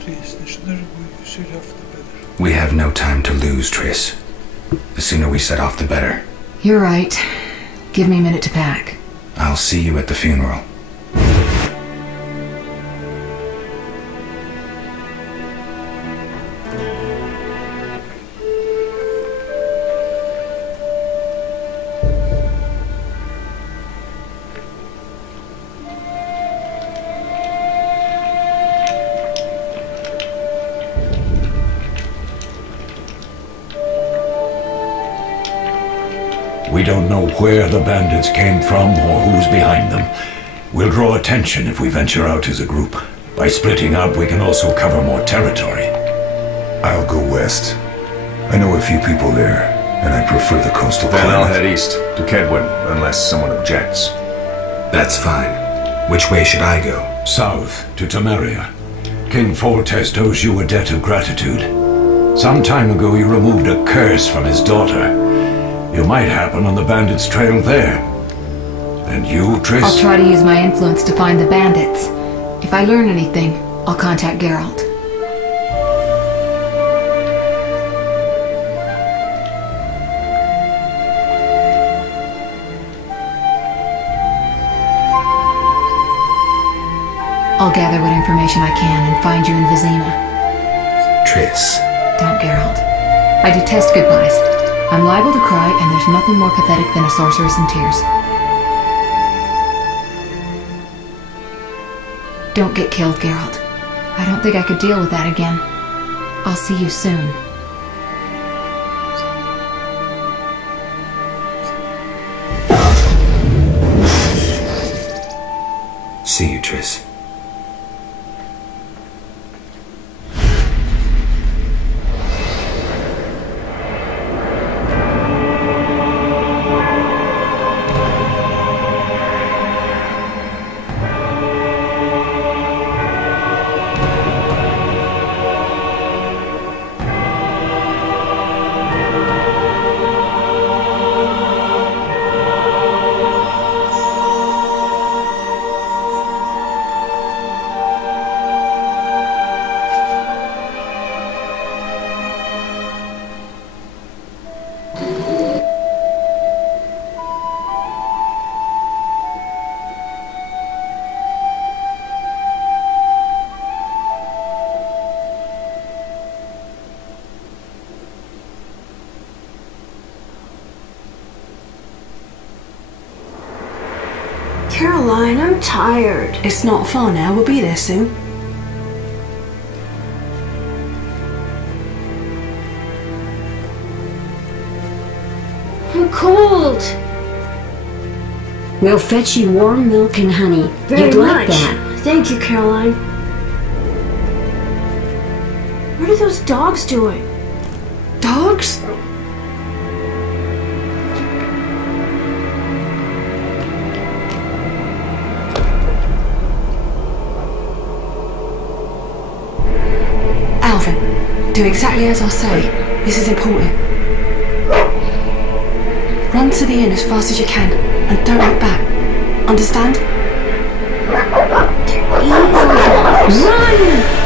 Please, the sooner we set off the better. We have no time to lose, Triss. The sooner we set off, the better. You're right. Give me a minute to pack. I'll see you at the funeral. We don't know where the bandits came from or who's behind them. We'll draw attention if we venture out as a group. By splitting up, we can also cover more territory. I'll go west. I know a few people there, and I prefer the coastal Then climate. I'll head east, to Kedwin, unless someone objects. That's fine. Which way should I go? South, to Temeria. King Foltest owes you a debt of gratitude. Some time ago he removed a curse from his daughter. You might happen on the bandits' trail there. And you, Triss? I'll try to use my influence to find the bandits. If I learn anything, I'll contact Geralt. I'll gather what information I can and find you in Vizima. Triss. Don't, Geralt. I detest goodbyes. I'm liable to cry, and there's nothing more pathetic than a sorceress in tears. Don't get killed, Geralt. I don't think I could deal with that again. I'll see you soon. See you, Triss. Caroline, I'm tired. It's not far now. We'll be there soon. I'm cold. We'll fetch you warm milk and honey. Very You'd like much. that. Thank you, Caroline. What are those dogs doing? Dogs? Alvin, Do exactly as I say. This is important. Run to the inn as fast as you can, and don't look back. Understand? Run!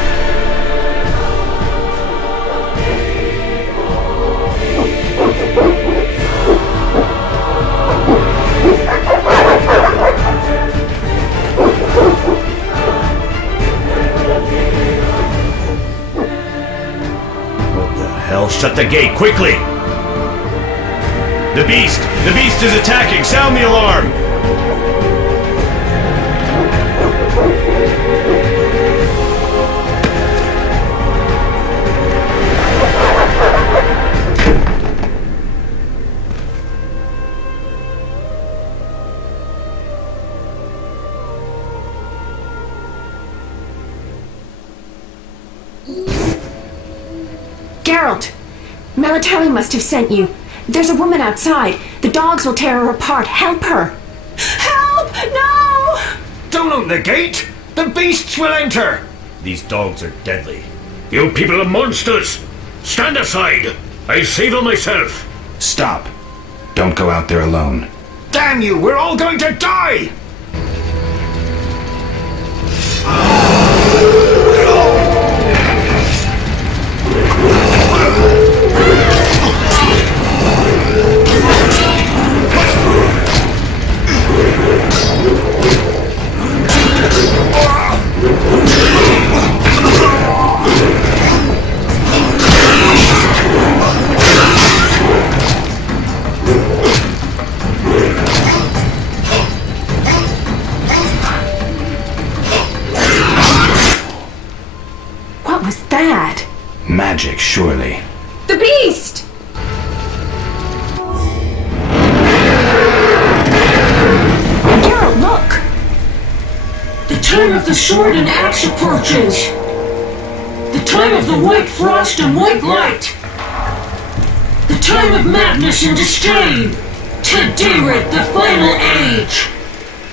Shut the gate, quickly! The beast! The beast is attacking! Sound the alarm! Geralt! Melatelli must have sent you. There's a woman outside. The dogs will tear her apart. Help her! Help! No! Don't open the gate! The beasts will enter! These dogs are deadly. You people are monsters! Stand aside! I'll save them myself! Stop. Don't go out there alone. Damn you! We're all going to die! What was that? Magic, surely. The beast! Geralt, look! The time of the sword and axe approaches. The time of the white frost and white light. The time of madness and disdain. Tediret, the final age.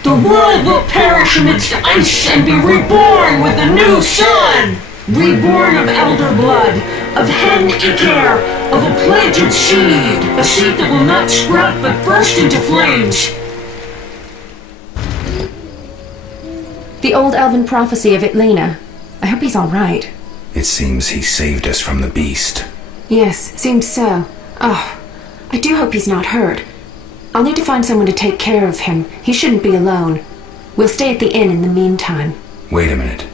The world will perish amidst ice and be reborn with a new sun. Reborn of elder blood, of hen Iker, of a planted seed. A seed that will not sprout but burst into flames. The old elven prophecy of Itlena. I hope he's all right. It seems he saved us from the beast. Yes, seems so. Oh, I do hope he's not hurt. I'll need to find someone to take care of him. He shouldn't be alone. We'll stay at the inn in the meantime. Wait a minute.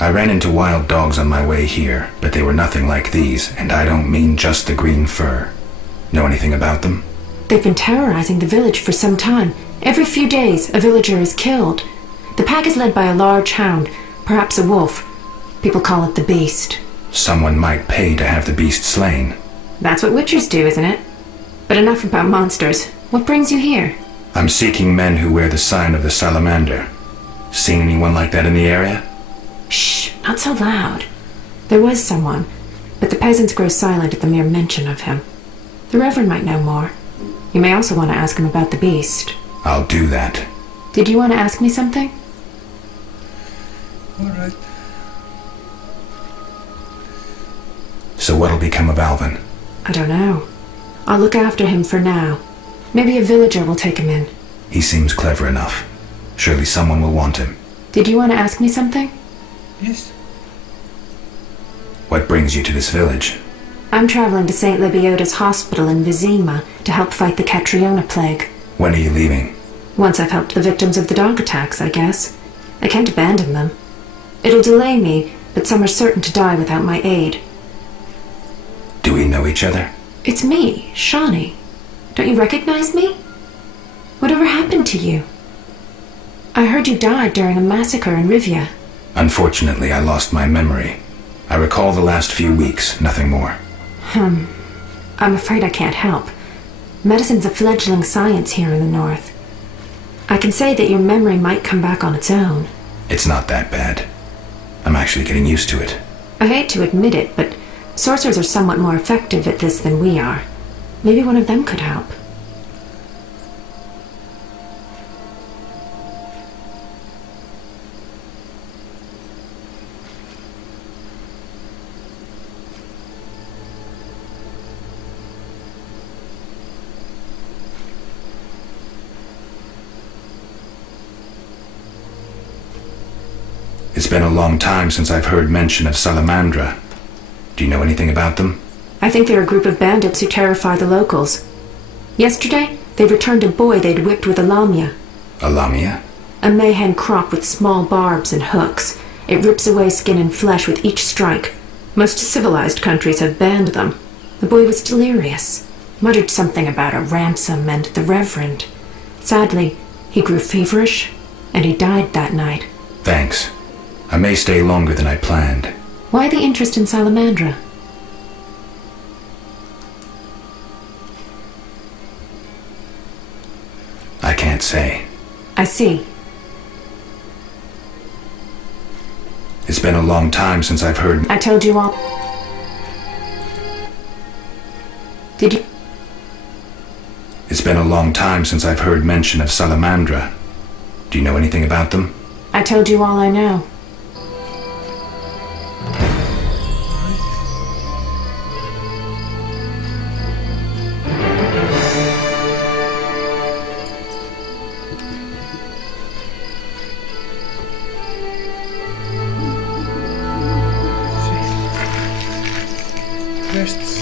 I ran into wild dogs on my way here, but they were nothing like these, and I don't mean just the green fur. Know anything about them? They've been terrorizing the village for some time. Every few days, a villager is killed. The pack is led by a large hound, perhaps a wolf. People call it the beast. Someone might pay to have the beast slain. That's what witchers do, isn't it? But enough about monsters. What brings you here? I'm seeking men who wear the sign of the salamander. Seen anyone like that in the area? Shh, not so loud. There was someone, but the peasants grow silent at the mere mention of him. The Reverend might know more. You may also want to ask him about the beast. I'll do that. Did you want to ask me something? Alright. So what'll become of Alvin? I don't know. I'll look after him for now. Maybe a villager will take him in. He seems clever enough. Surely someone will want him. Did you want to ask me something? Yes. What brings you to this village? I'm traveling to St. Libioda's hospital in Vizima to help fight the Catriona plague. When are you leaving? Once I've helped the victims of the dog attacks, I guess. I can't abandon them. It'll delay me, but some are certain to die without my aid. Do we know each other? It's me, Shawnee. Don't you recognize me? Whatever happened to you? I heard you died during a massacre in Rivia. Unfortunately, I lost my memory. I recall the last few weeks, nothing more. I'm afraid I can't help. Medicine's a fledgling science here in the north. I can say that your memory might come back on its own. It's not that bad. I'm actually getting used to it. I hate to admit it, but sorcerers are somewhat more effective at this than we are. Maybe one of them could help. been a long time since I've heard mention of Salamandra. Do you know anything about them? I think they're a group of bandits who terrify the locals. Yesterday, they returned a boy they'd whipped with a lamia. A lamia? A mayhen crop with small barbs and hooks. It rips away skin and flesh with each strike. Most civilized countries have banned them. The boy was delirious. Muttered something about a ransom and the Reverend. Sadly, he grew feverish, and he died that night. Thanks. I may stay longer than I planned. Why the interest in Salamandra? I can't say. I see. It's been a long time since I've heard... I told you all... Did you... It's been a long time since I've heard mention of Salamandra. Do you know anything about them? I told you all I know. Quests.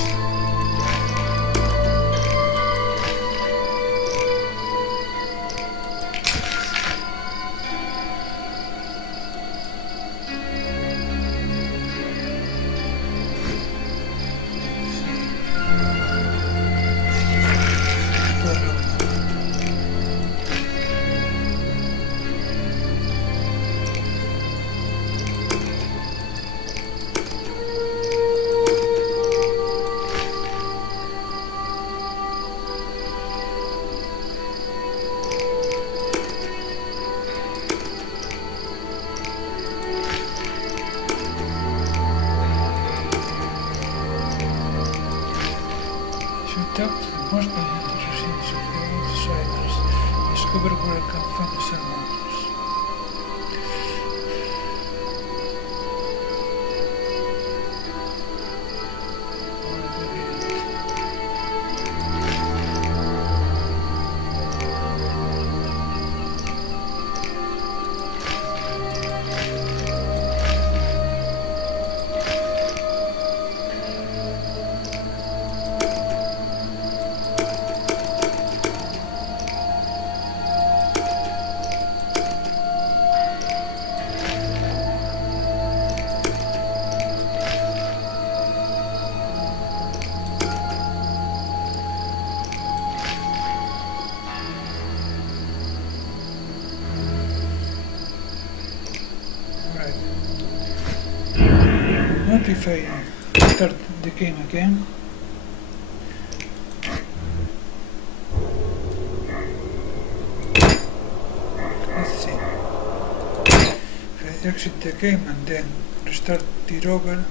Можно разрешить outsiders. Discover where I can find the salamanders. What if I start the game again? Let's see. If I exit the game and then restart it over.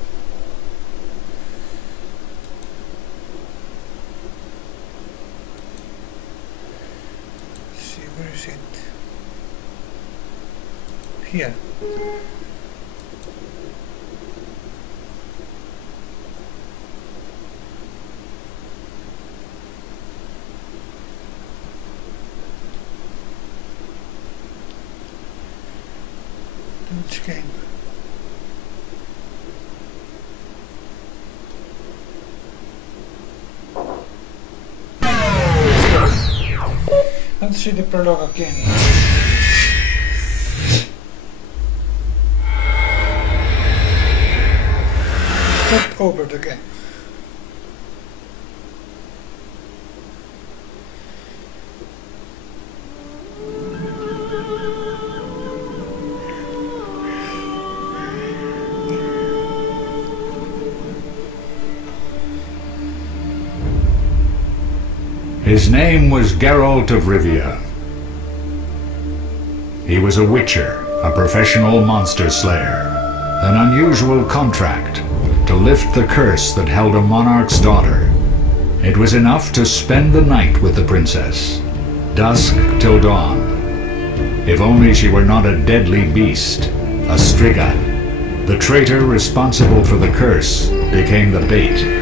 Let's see, where is it? Here. Which game? Let's see the prologue again. Start over the game. His name was Geralt of Rivia. He was a witcher, a professional monster slayer. An unusual contract to lift the curse that held a monarch's daughter. It was enough to spend the night with the princess, dusk till dawn. If only she were not a deadly beast, a striga. The traitor responsible for the curse became the bait.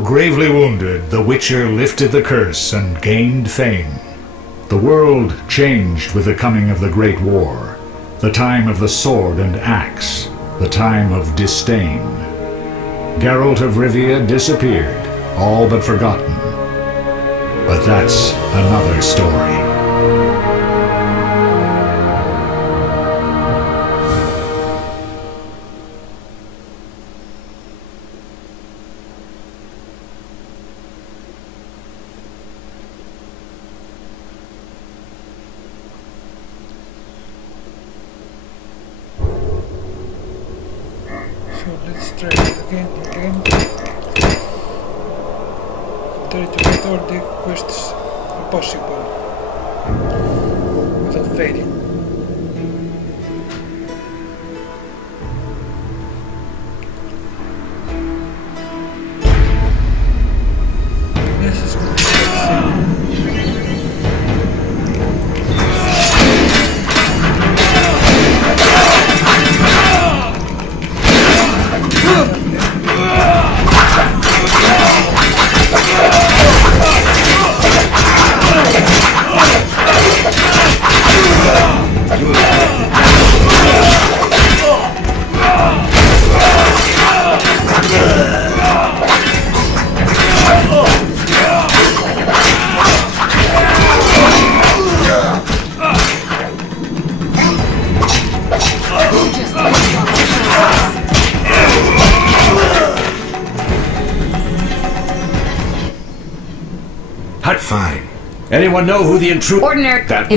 Though gravely wounded, the Witcher lifted the curse and gained fame. The world changed with the coming of the Great War, the time of the sword and axe, the time of disdain. Geralt of Rivia disappeared, all but forgotten. But that's another story. So let's try it again. Try to get all the quests possible without failing. This is good. Fine. Anyone know who the intruder? Ordinary. That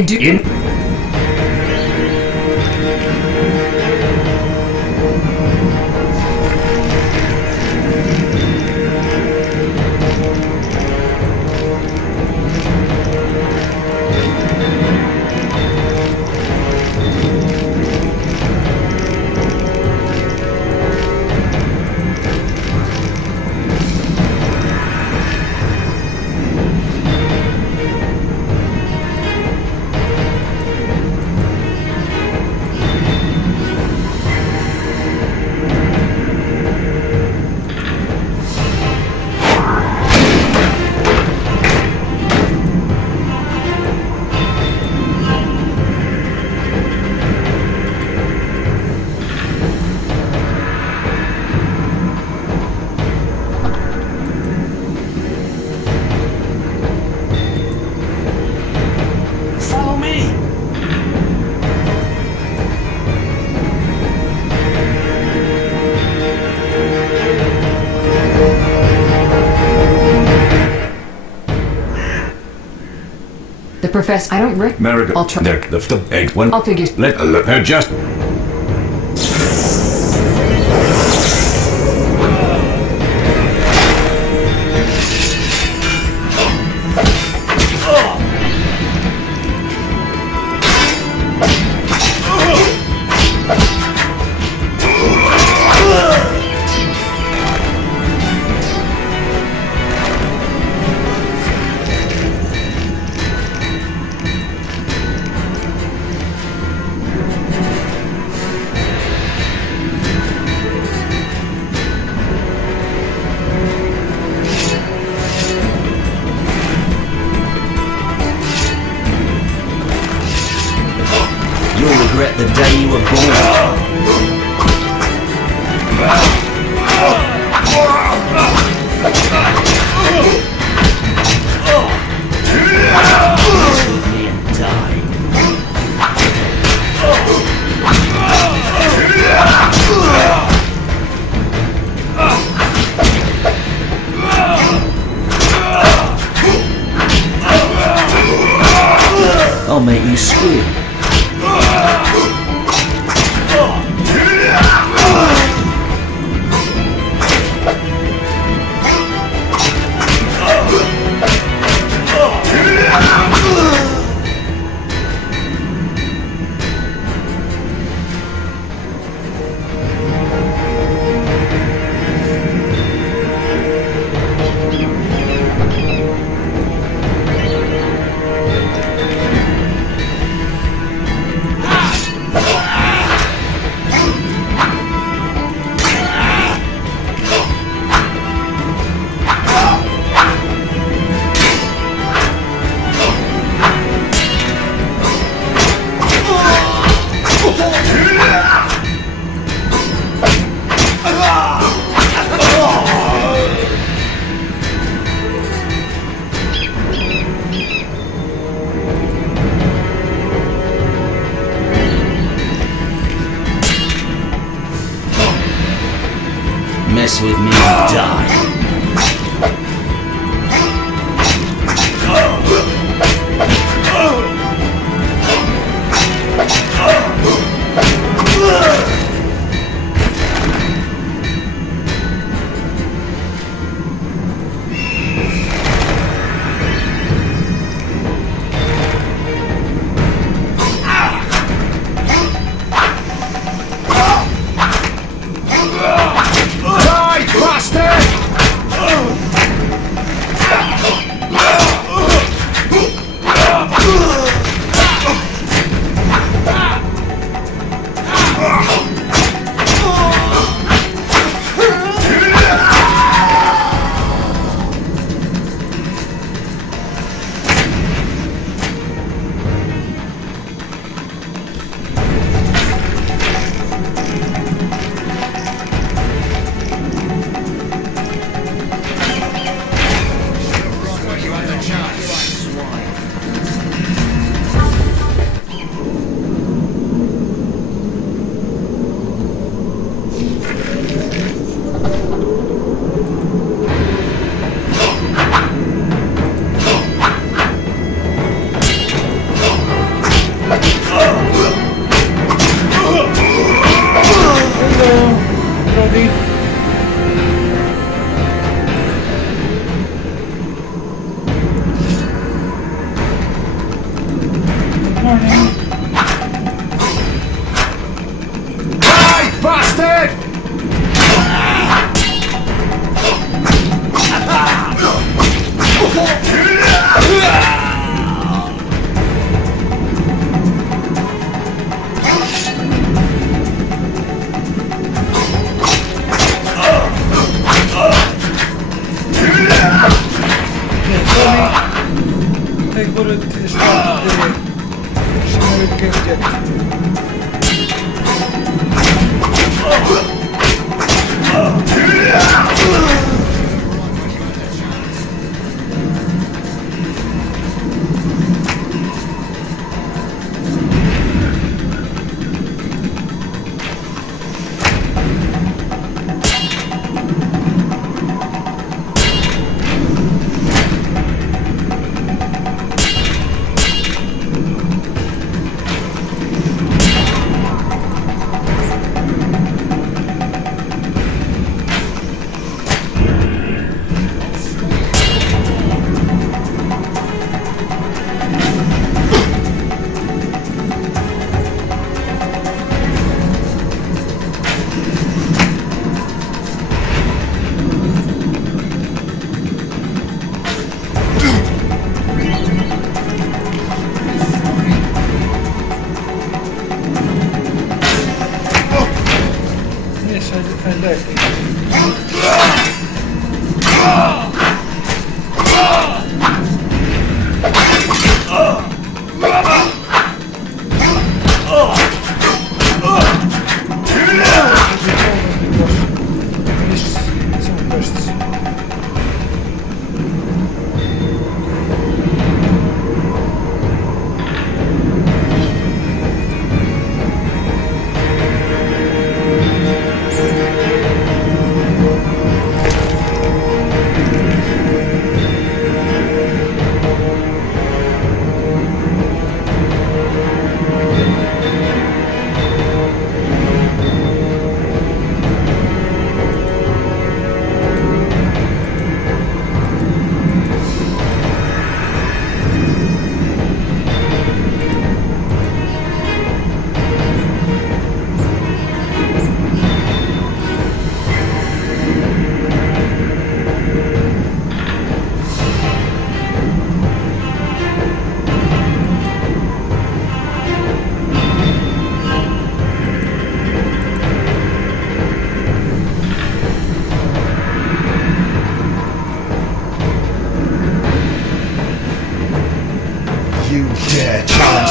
The professor. I don't Rick. Marigold. I'll try. The egg one. I'll figure. Let her just. You'll regret the day you were born. I'll make you scream. Take bullet to start the generic game jet.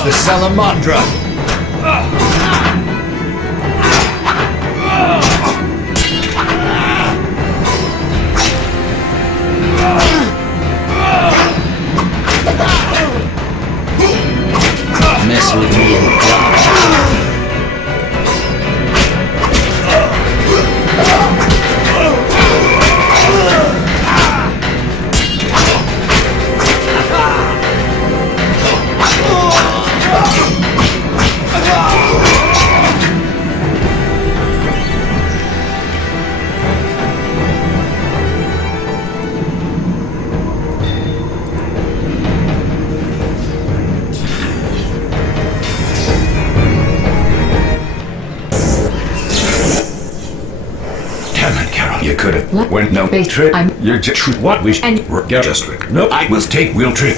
The Salamandra! Mess with me and die. You could have. When no trick. You're just what we and just trick. No, I will take wheel trick.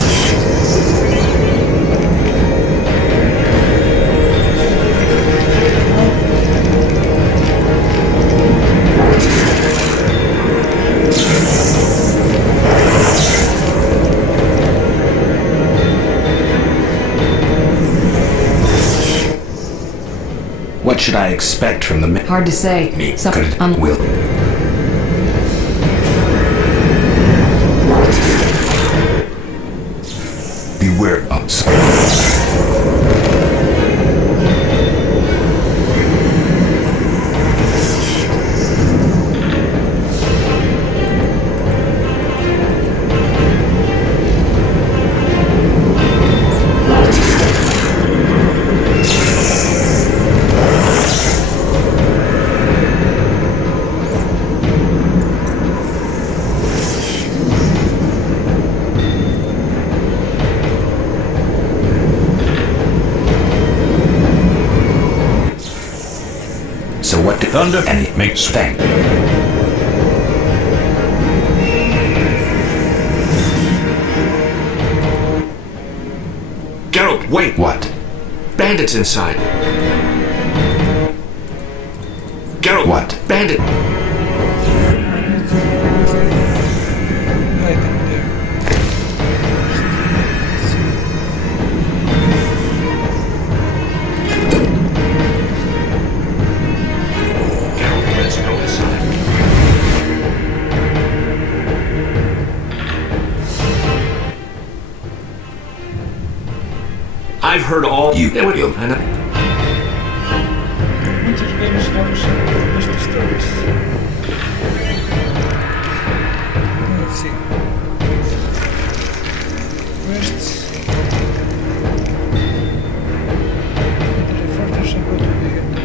What should I expect from the Hard to say. Me could will. Beware of So what did thunder and it makes bang? Geralt, wait! What? Bandits inside. Geralt! What? Bandit! Right in there. I've heard all... You Yeah, what- will. I know. Which is game stories and Mr. Stories. Let's see. Quests. The reporters are going to be in the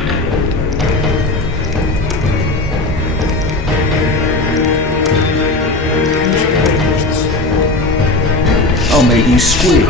quests. I'll make you squeal.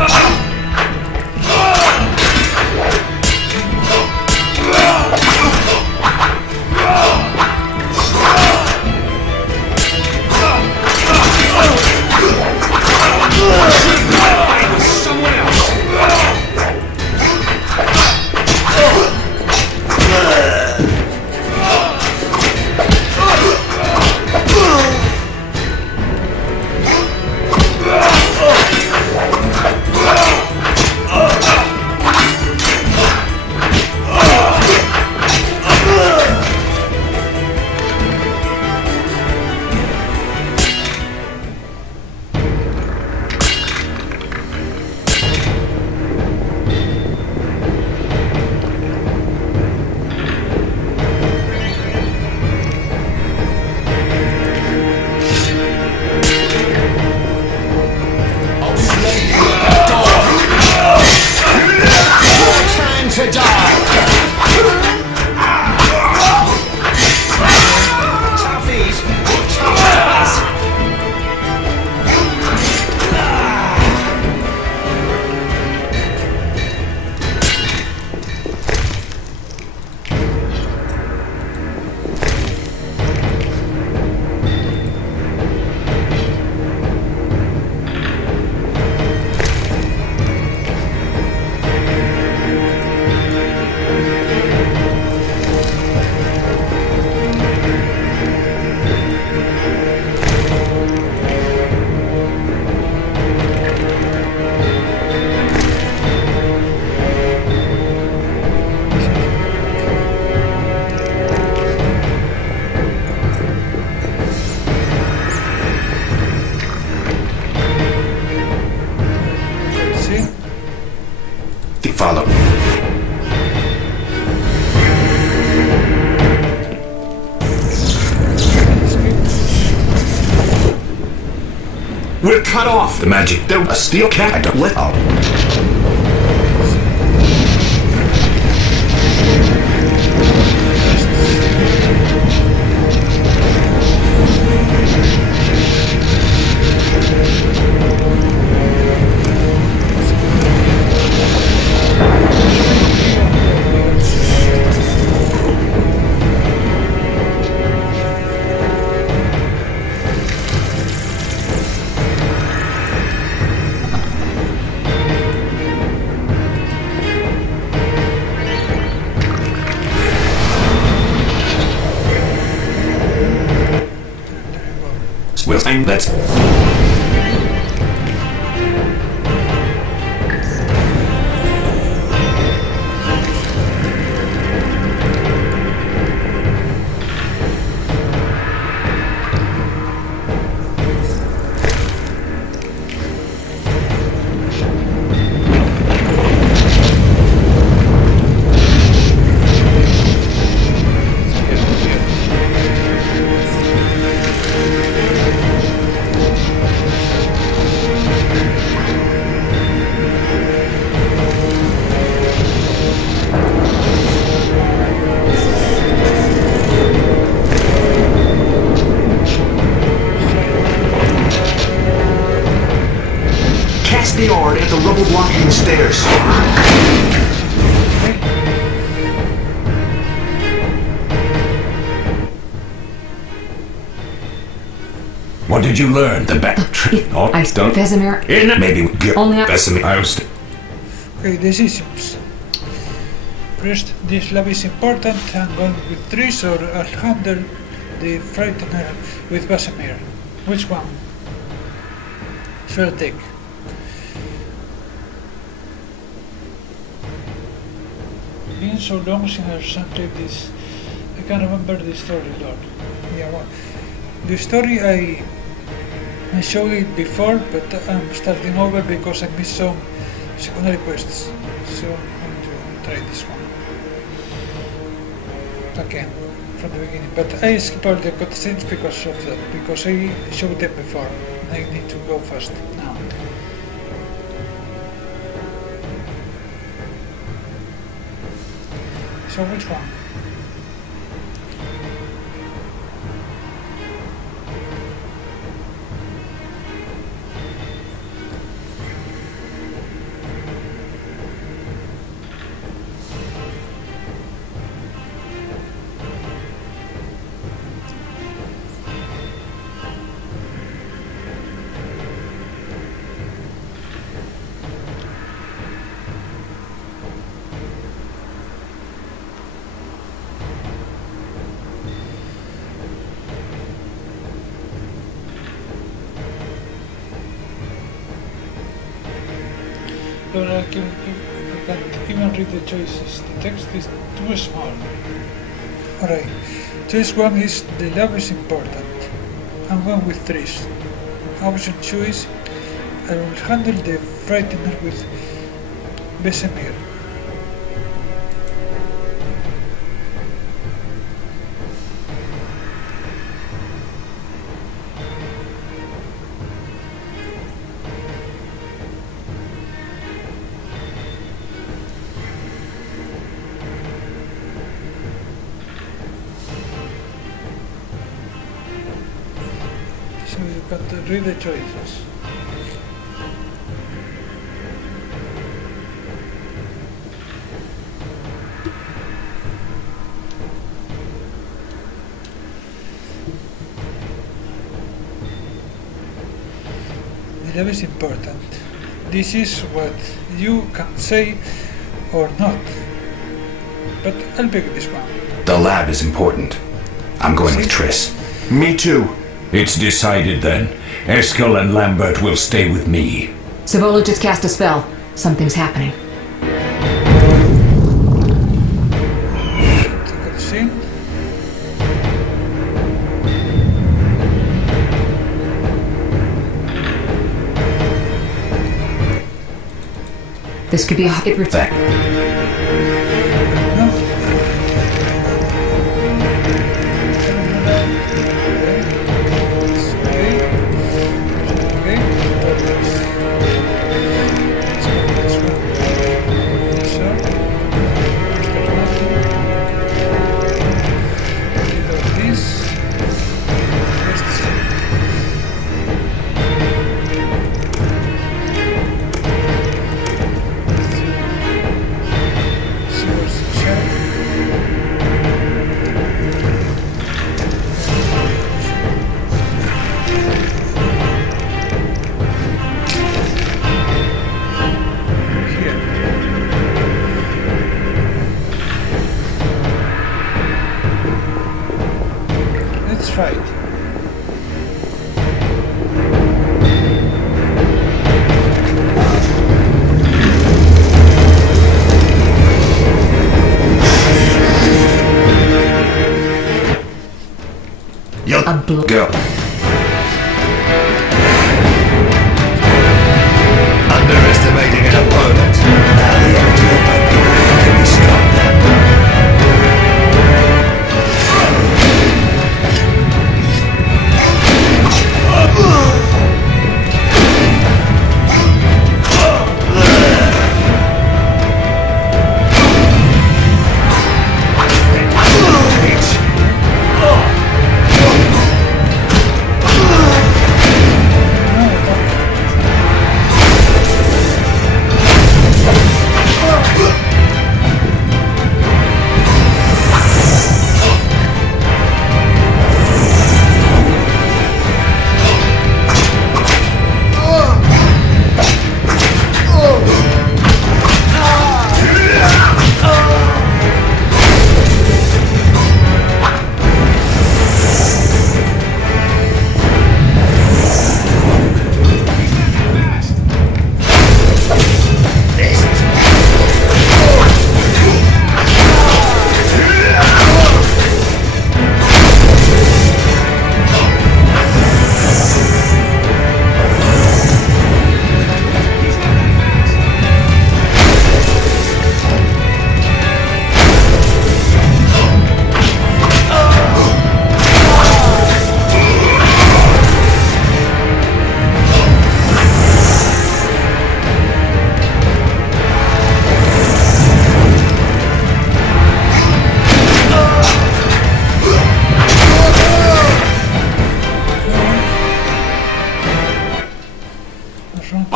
Follow. We're cut off. The magic. They're a steel cat. I don't let out. Well, that's... the yard at the rubble blocking the stairs. What did you learn? The battery. Oh, I don't. Vesemir. Maybe get Only Vesemir. I'll stay. Okay, decisions. First, this lab is important. I'm going with Trish, or I'll handle the Frightener with Vesemir. Which one? Shall I take? Been so long since I've sampled this. I can't remember the story, Lord. Yeah, well, the story I showed it before, but I'm starting over because I missed secondary quests. So I'm going to try this one again from the beginning. But I skip all the cutscenes because of that, because I showed them before. I need to go fast now. So which one? But I can't even read the choices. The text is too small. Alright, choice 1 is the love is important. I'm going with Trish. Option 2 is I will handle the frightener with Besemir. So you can read the choices. The love is important. This is what you can say or not. But I'll pick this one. The lab is important. I'm going with Triss. Me too. It's decided then. Eskel and Lambert will stay with me. Savola just cast a spell. Something's happening. See? This could be a hit effect. Go. Underestimating an opponent. Now the idea of my people can be stopped them.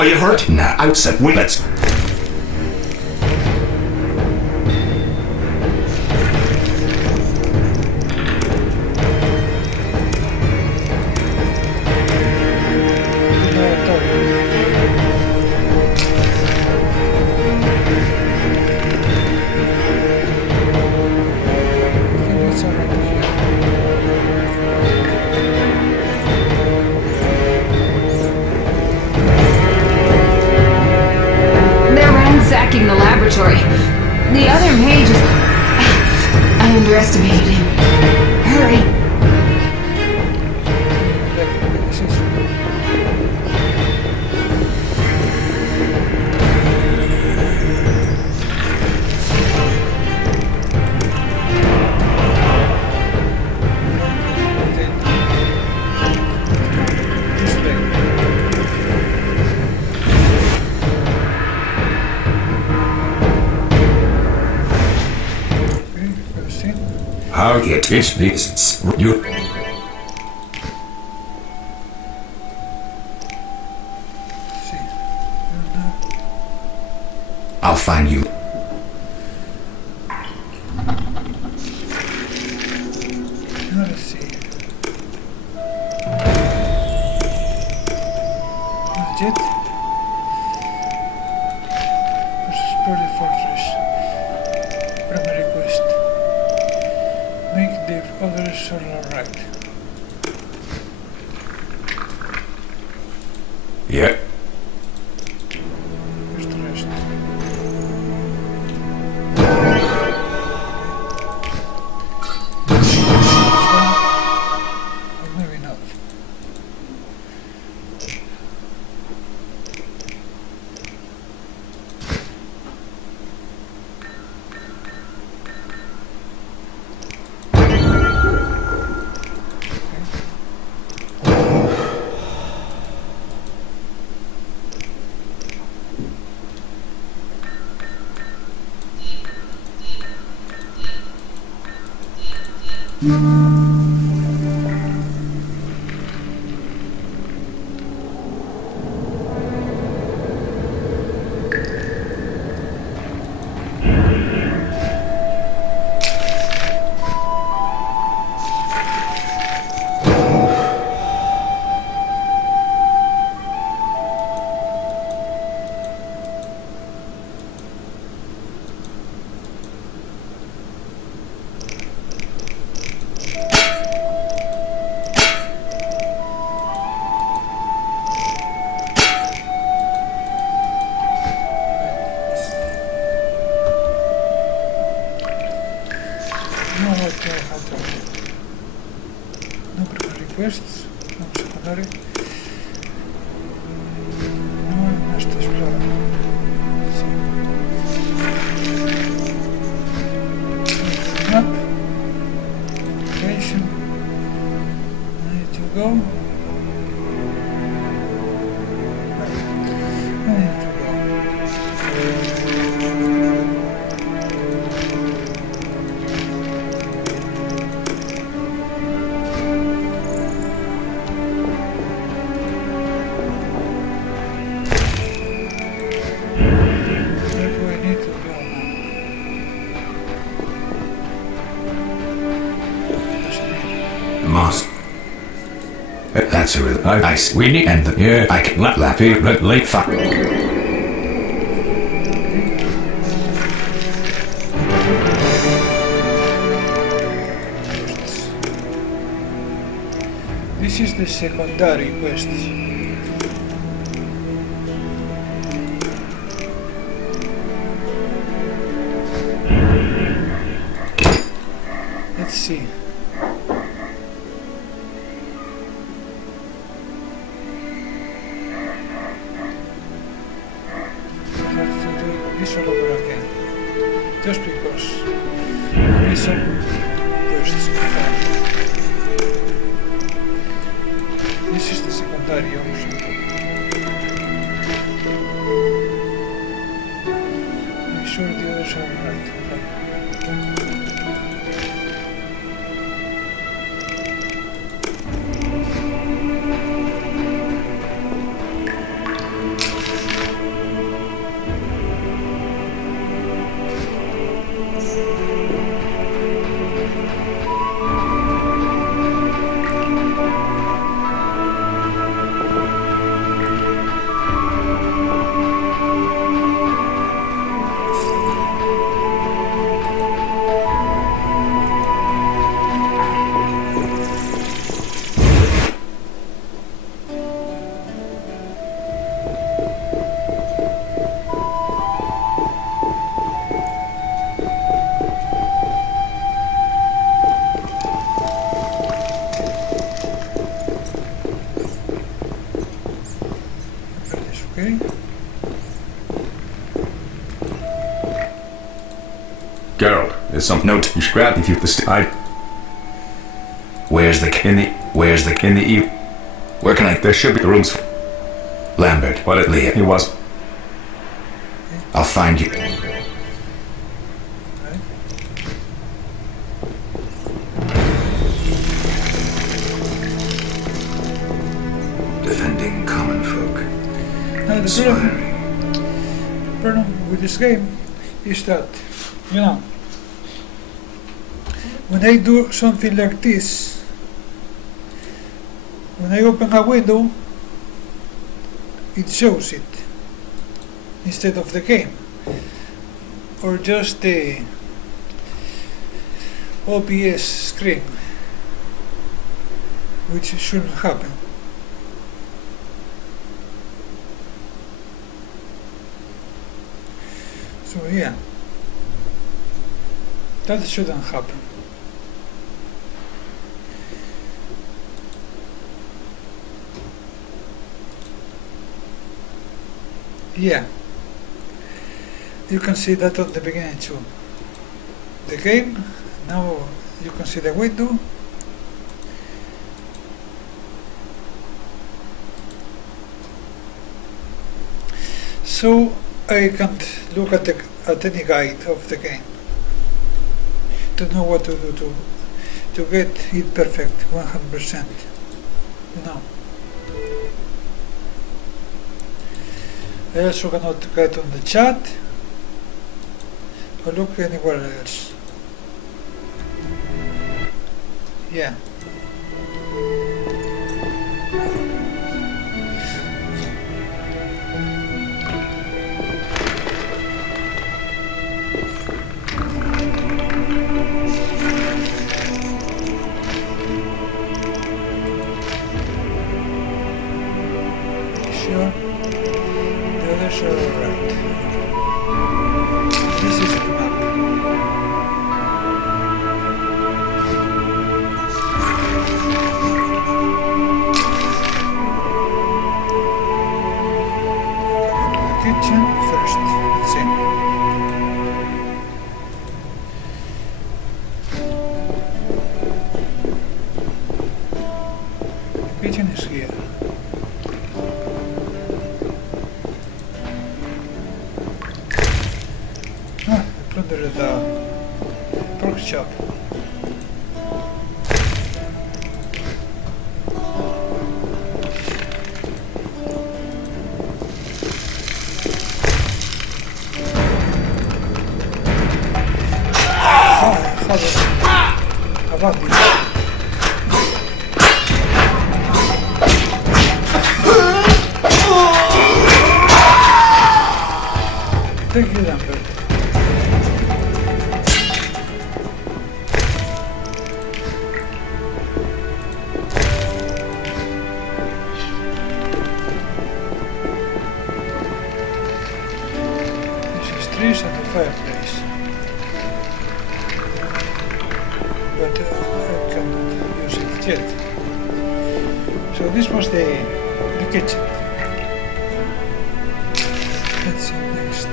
Are you hurt? Nah, I said let's... The laboratory. The other mage is... I underestimated him. Hurry. How it is this you I'll find you. Let's see. Legit. Versus Pearly Fortress. Primary quest. Make the other solar right. Yeah. Where's the rest? Or maybe not. No primary quests, no secondary. No must explore. Let's see. Map. Location. I need to go. I need to go. Moss. That's a real ice. We need and the yeah. I can let Lappy let late fuck. This is the secondary quests. Let's see. Let's do this all over again. Just because these are bursts of fire. This is the secondary option. Make sure the others are right. Geralt, there's something. Note. You should grab if you Where's the Where can I? There should be the rooms. Lambert. What? Leah. He was. I'll find you. Defending common folk. Now the problem with this game is that, you know, when I do something like this, when I open a window, it shows it instead of the game, or just the OBS screen, which shouldn't happen. So yeah, that shouldn't happen. Yeah, you can see that at the beginning too. The game, now you can see the window. So I can't look at any guide of the game to know what to do to get it perfect 100%. You know. I also cannot get on the chat or look anywhere else. Yeah. Sure. The others are alright. This is the map. Go to the kitchen first. Let's see. The kitchen is here. Under the pork chop. How about this? Thank you, Lambert. And the fireplace, but I cannot use it yet. So this was the kitchen. Let's see next.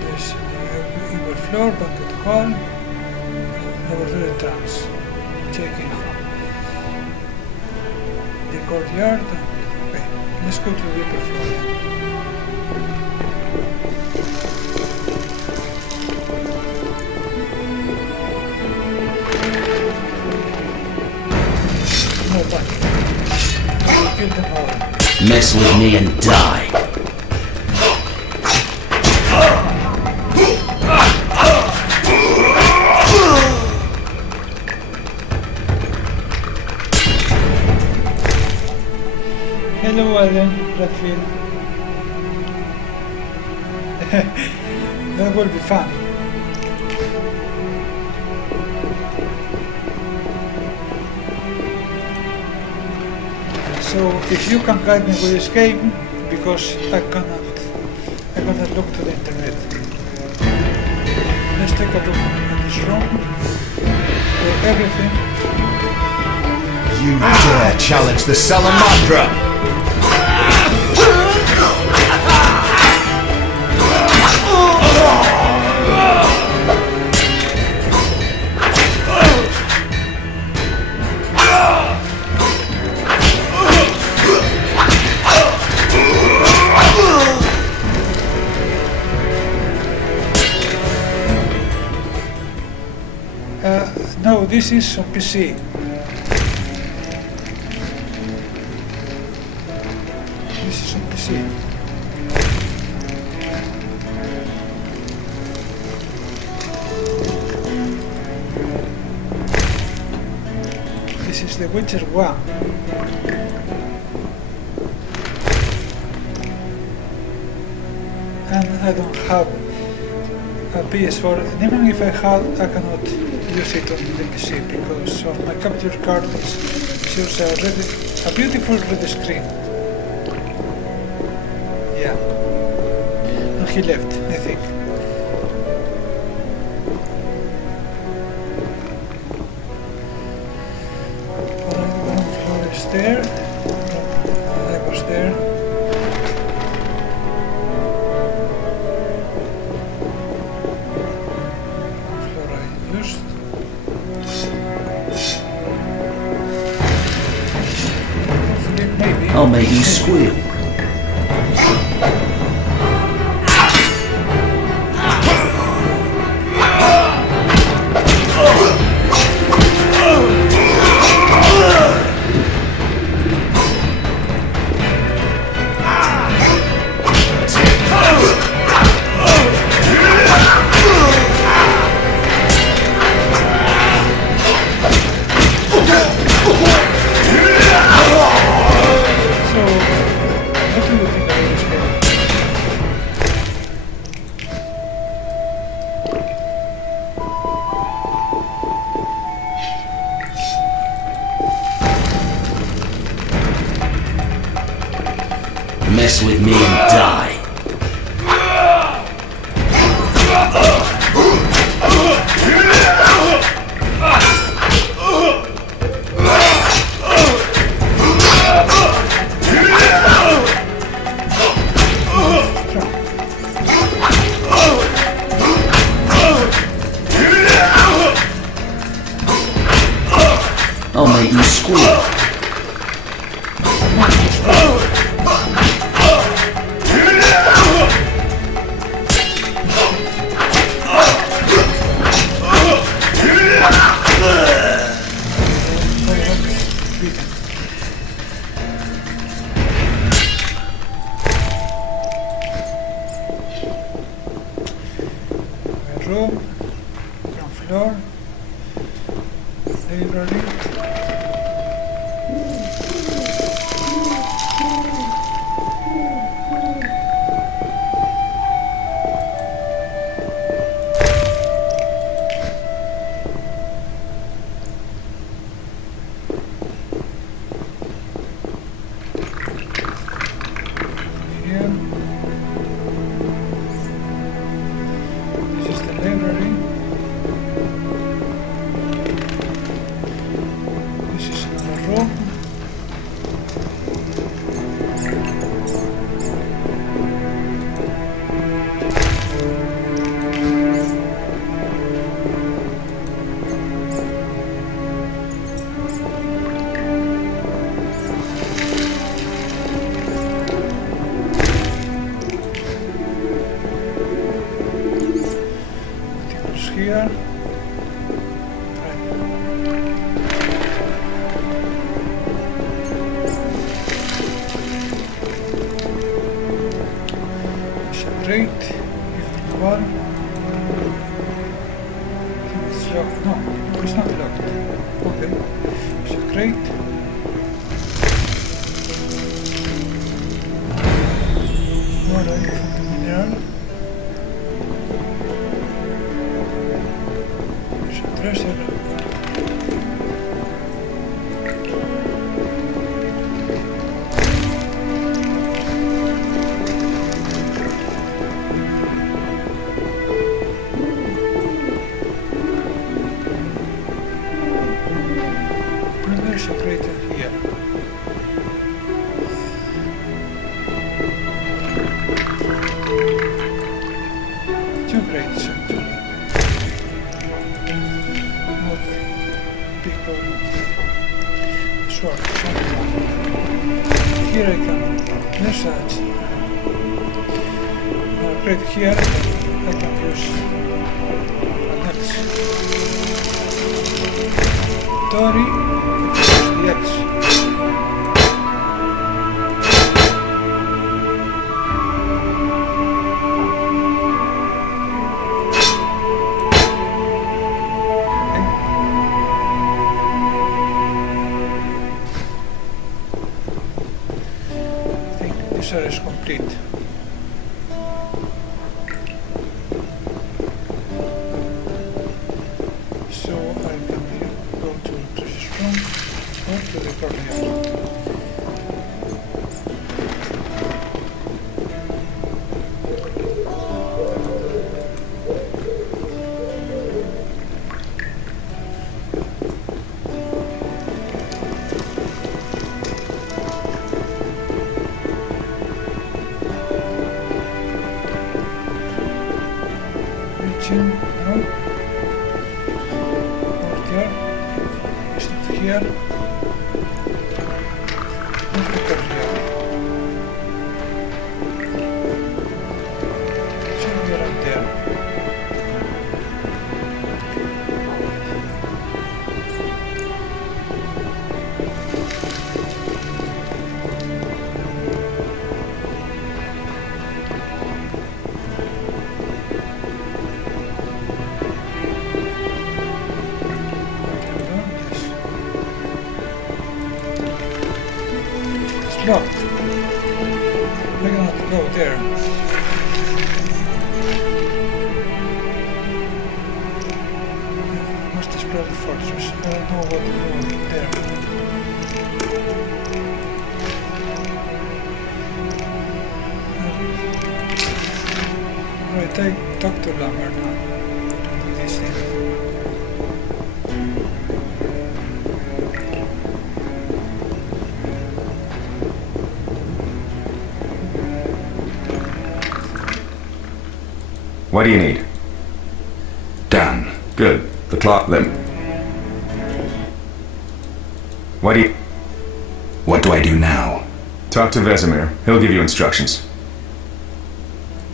There's the upper floor, banquet hall, laboratory trams, checking from the courtyard. Okay, let's go to the upper floor. Mess with me and die. Hello, Alan, Redfield. That will be fun. So if you can guide me with this game, because I cannot look to the internet. Let's take a look at this room. So everything. You dare challenge the Salamandra! So this is on PC. This is on PC. This is The Witcher 1. And I don't have a PS4, and even if I had, I cannot use it on the PC because of my capture card shows a beautiful red screen. Yeah. And he left, I think. One floor is there. I was there. I'll make you squeal. Mess with me and die. I'll make you squeal. Room, ground floor, library. Here. Great. Evening one. It's locked. No, it's not locked. Okay. It's great. Alright, mineral. Treasure. There's a crater here. Two craters actually. Not big or short. Here I can. There's a crate here. I can use an axe. story, the X. Is complete. So I can go to treasure room or to the courtyard. Locked. We're gonna have to go there. Must explore the fortress. I don't know what to do there. Right, I talk to Lambert now. Do this thing. What do you need? Done. Good. The clock limp. What do I do now? Talk to Vesemir. He'll give you instructions.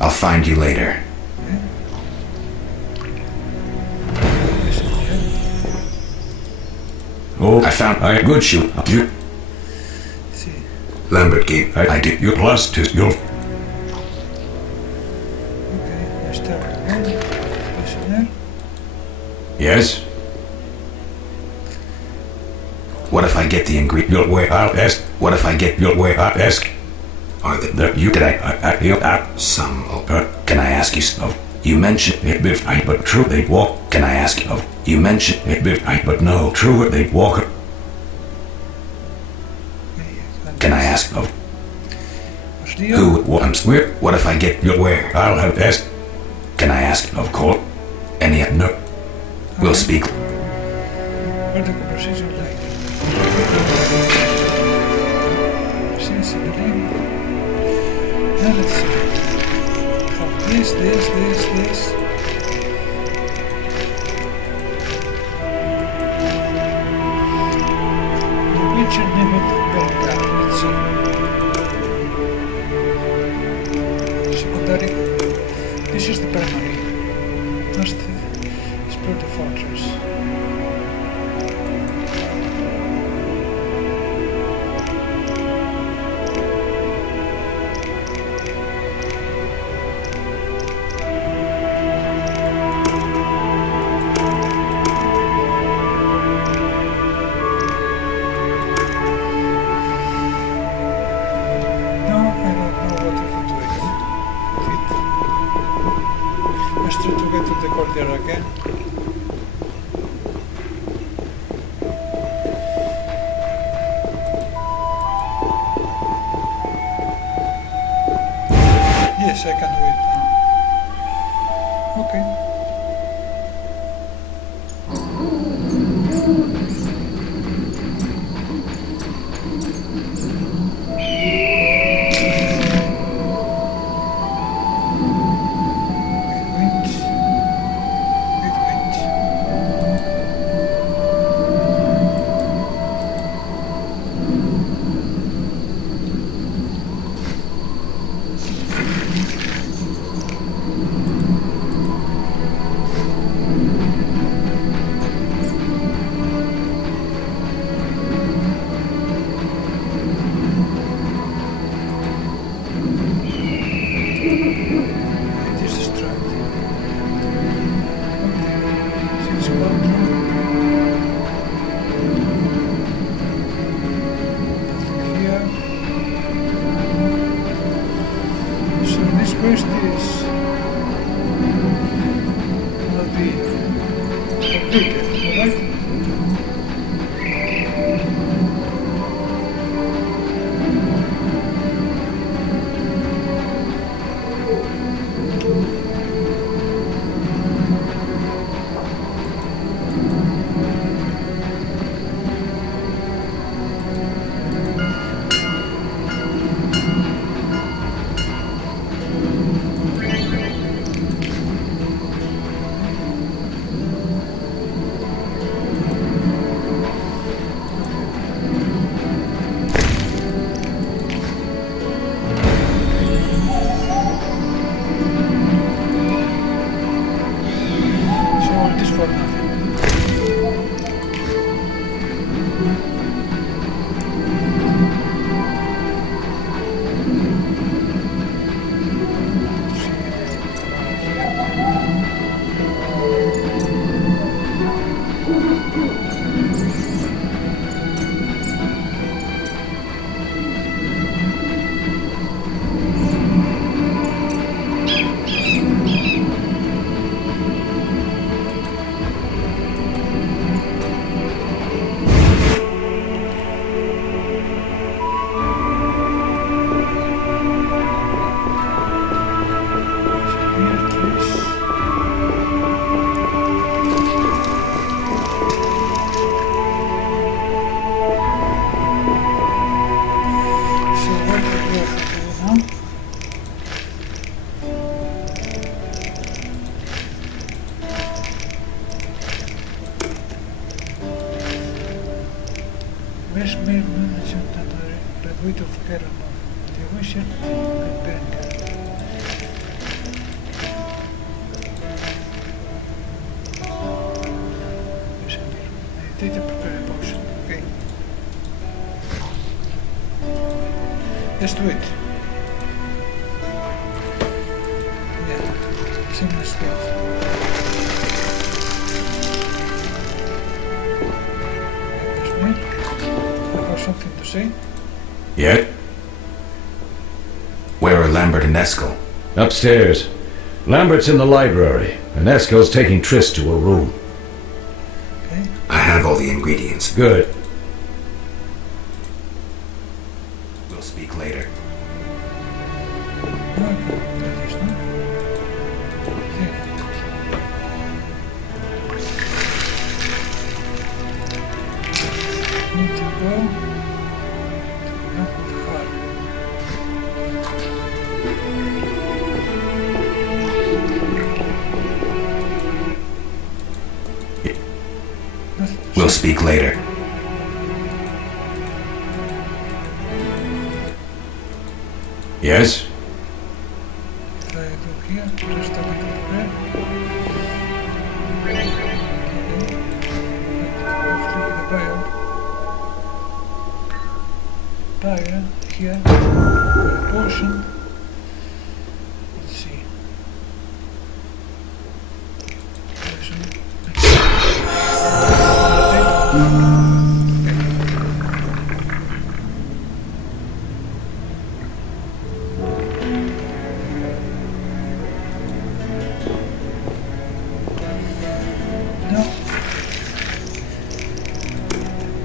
I'll find you later. Oh, I found a good shoe. You. Lambert gave. I do. You plus to your. Yes. What if I get the ingredient? Your way I'll ask. What if I get your way I'll ask? Are the you did I some? Can I ask you? You mentioned it, but true they walk. Can I ask you? You mentioned it, but no, true they walk. Can I ask? Who? What if I get your where? I'll have asked. Can I ask? Of course. Any no. We'll speak. What the conversation like? Now let's see. This. The Witcher never burned down. Let's see. Secondary. This is the primary. Must explore the fortress. Again. Yes, I can do it now. Okay. this quest is not be completed, alright? Let's do it. Yeah, similar stuff. I have something to say. Yeah? Where are Lambert and Eskel? Upstairs. Lambert's in the library, and Eskel's taking Triss to her room. Okay. I have all the ingredients. Good. We'll speak later. We'll speak later. Yes? If I do here, just a little there. Hopefully the dial here, portion. Let's see.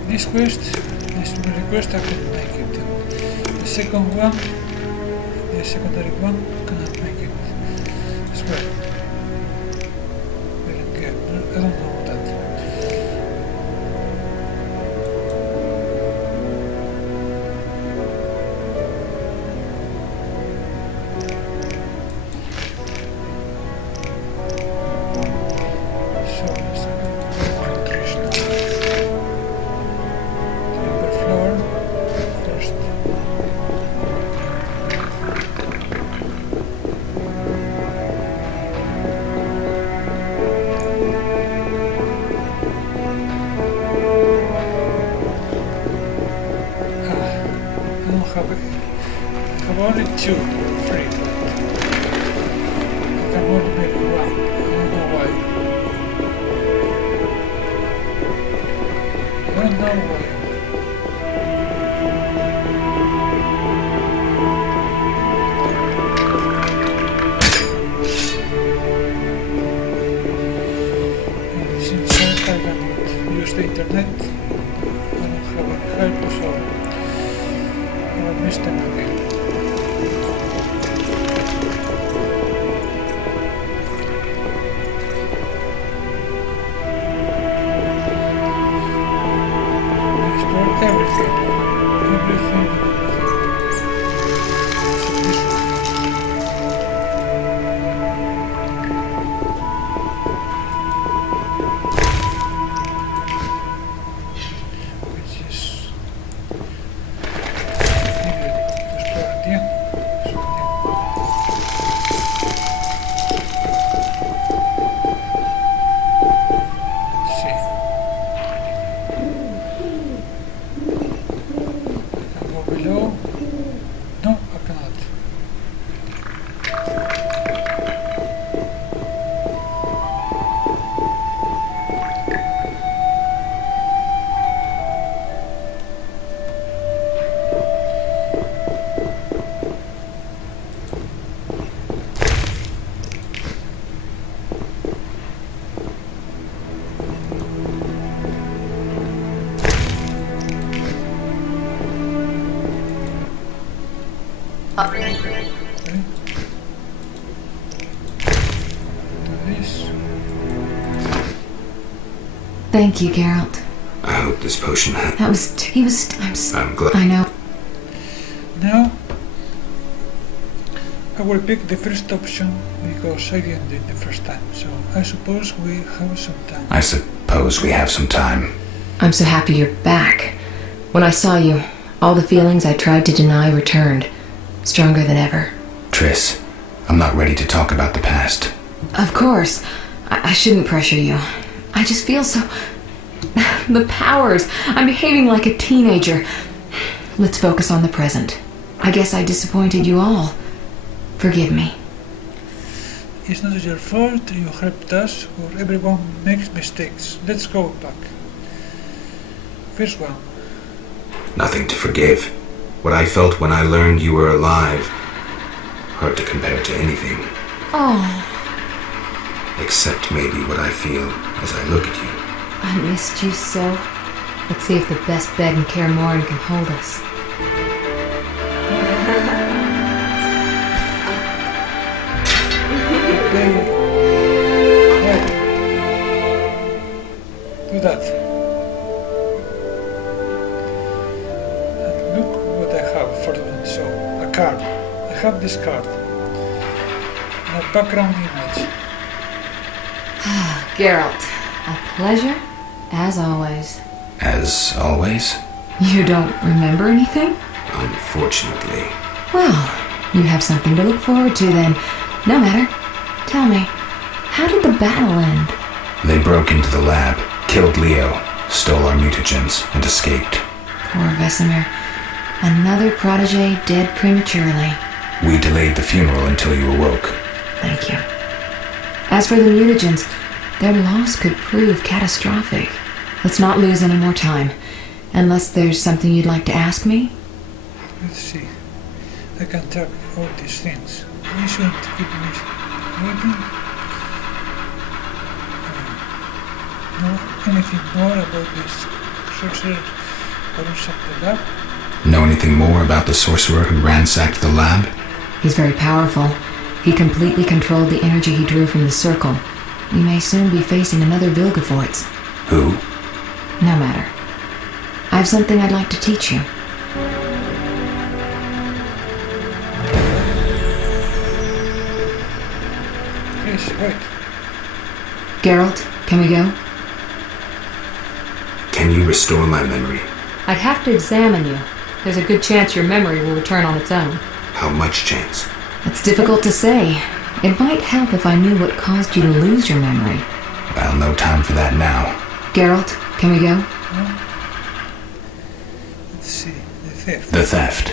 This quest, this request I couldn't make it. The second one, the secondary one, cannot make it as well. I don't care, I don't know that. I have only 2 free, but I can only make 1. I don't know why. I don't know why. Thank you, Geralt. I hope this potion had... I'm glad. I know. Now, I will pick the first option because I didn't do it the first time, so I suppose we have some time. I suppose we have some time. I'm so happy you're back. When I saw you, all the feelings I tried to deny returned, stronger than ever. Triss, I'm not ready to talk about the past. Of course. I shouldn't pressure you. I just feel so... The powers. I'm behaving like a teenager. Let's focus on the present. I guess I disappointed you all. Forgive me. It's not your fault, you helped us, or everyone makes mistakes. Let's go back. First one. Nothing to forgive. What I felt when I learned you were alive. Hard to compare to anything. Oh. Except maybe what I feel as I look at you. I missed you so. Let's see if the best bed in Kaer Morhen can hold us. Do that. And look what I have for doing so. A card. I have this card. And a background image. Geralt, a pleasure, as always. As always? You don't remember anything? Unfortunately. Well, you have something to look forward to then. No matter. Tell me, how did the battle end? They broke into the lab, killed Leo, stole our mutagens, and escaped. Poor Vesemir. Another protege dead prematurely. We delayed the funeral until you awoke. Thank you. As for the mutagens, their loss could prove catastrophic. Let's not lose any more time. Unless there's something you'd like to ask me? Let's see. I can talk all these things. We shouldn't keep me waiting. Know anything more about this sorcerer who ransacked the lab? Know anything more about the sorcerer who ransacked the lab? He's very powerful. He completely controlled the energy he drew from the circle. We may soon be facing another Vilgefortz. Who? No matter. I have something I'd like to teach you. Yes, wait. Geralt, can we go? Can you restore my memory? I'd have to examine you. There's a good chance your memory will return on its own. How much chance? It's difficult to say. It might help if I knew what caused you to lose your memory. Well, no time for that now. Geralt, can we go? Let's see. The theft. The theft.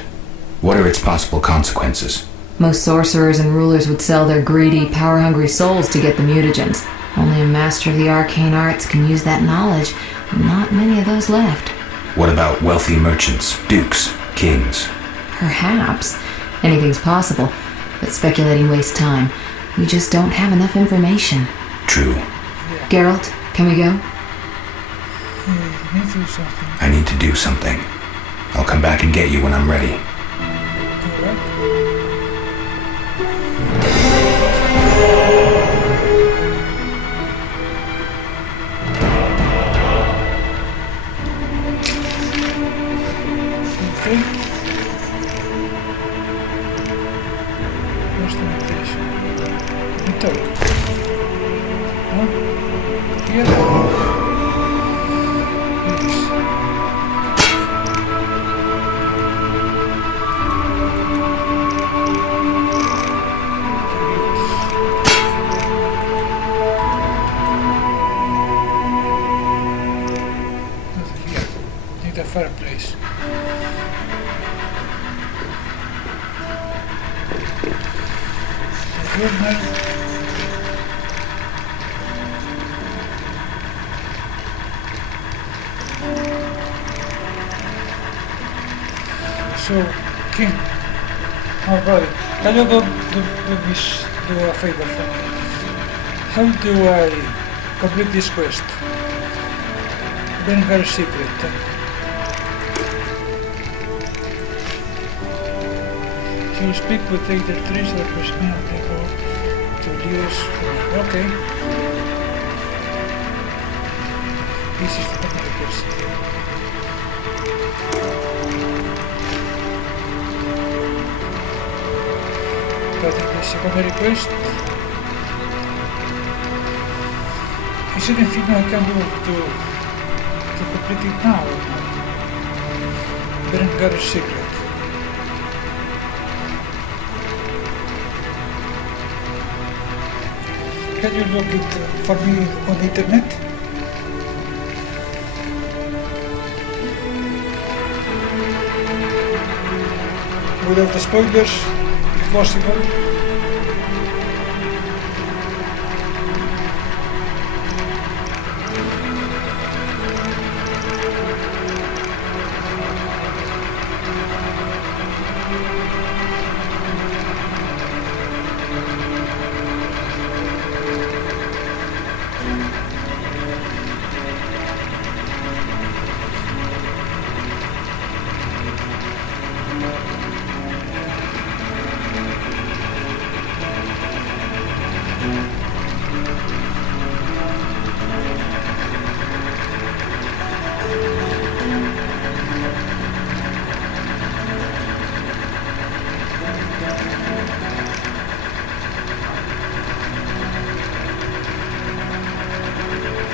What are its possible consequences? Most sorcerers and rulers would sell their greedy, power-hungry souls to get the mutagens. Only a master of the arcane arts can use that knowledge. Not many of those left. What about wealthy merchants, dukes, kings? Perhaps. Anything's possible. But speculating wastes time. We just don't have enough information. True. Geralt, can we go? I need to do something. I'll come back and get you when I'm ready. Fireplace. So, King, oh brother, can you do a favor for me? How do I complete this quest? Very secret. You speak with either trees or personnel people to use. Okay. This is the command request. But in the second request, is there anything I can do to complete it now or not? Berengar's secret. Can you look it for me on the internet? Without the spoilers, if possible.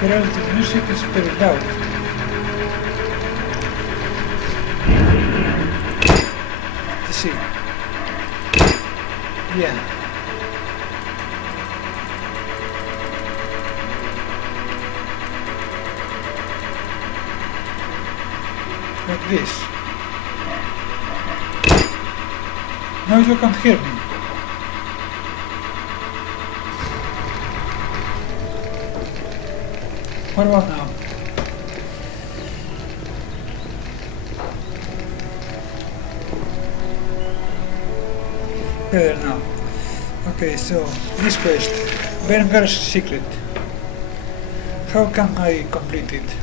The music is very loud. Let's see. Yeah. Like this. Now you can't hear me. What about now? Better now. Okay, so this quest, Berengar's secret. How can I complete it?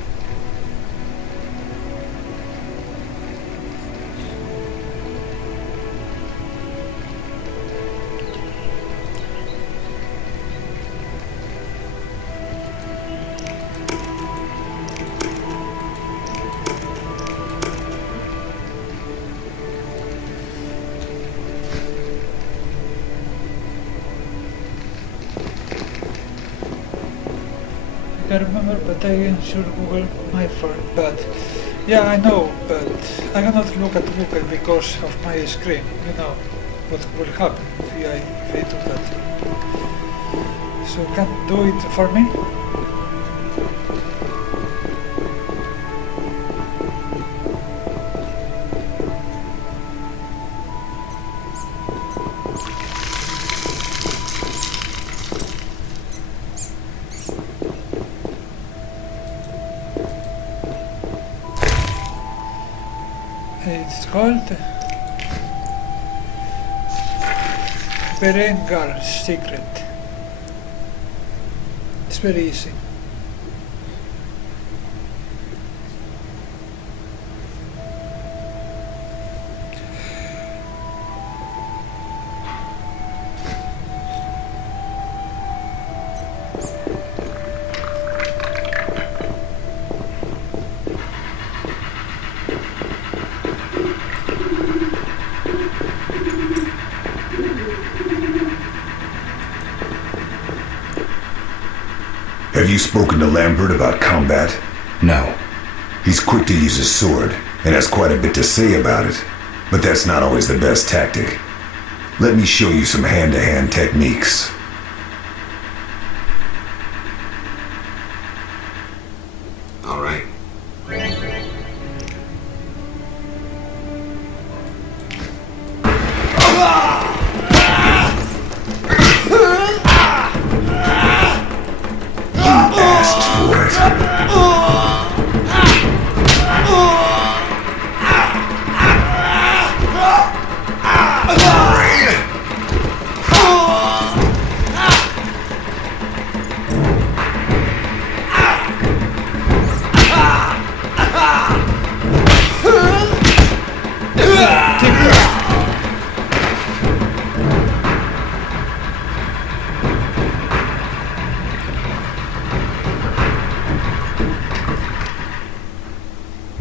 I remember, but I should Google my phone. But yeah, I know, but I cannot look at Google because of my screen. You know what will happen if I do that. So can do it for me. It's called Berengar's secret. It's very easy. Have you spoken to Lambert about combat? No. He's quick to use his sword, and has quite a bit to say about it. But that's not always the best tactic. Let me show you some hand-to-hand techniques. All right.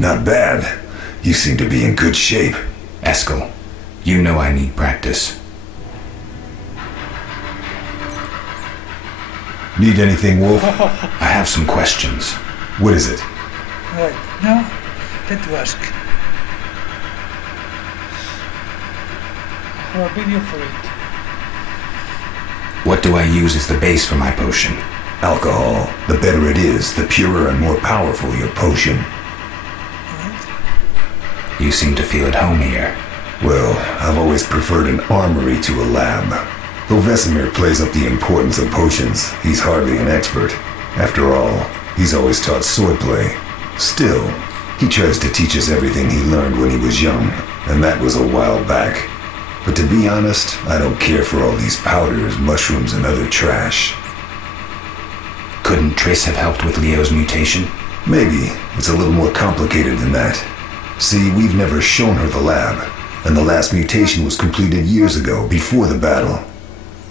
Not bad. You seem to be in good shape. Eskel, you know I need practice. Need anything, Wolf? I have some questions. What is it? Right, now, let's ask. I have a video for it. What do I use as the base for my potion? Alcohol. The better it is, the purer and more powerful your potion. You seem to feel at home here. Well, I've always preferred an armory to a lab. Though Vesemir plays up the importance of potions, he's hardly an expert. After all, he's always taught swordplay. Still, he tries to teach us everything he learned when he was young, and that was a while back. But to be honest, I don't care for all these powders, mushrooms, and other trash. Couldn't Triss have helped with Leo's mutation? Maybe. It's a little more complicated than that. See, we've never shown her the lab, and the last mutation was completed years ago, before the battle.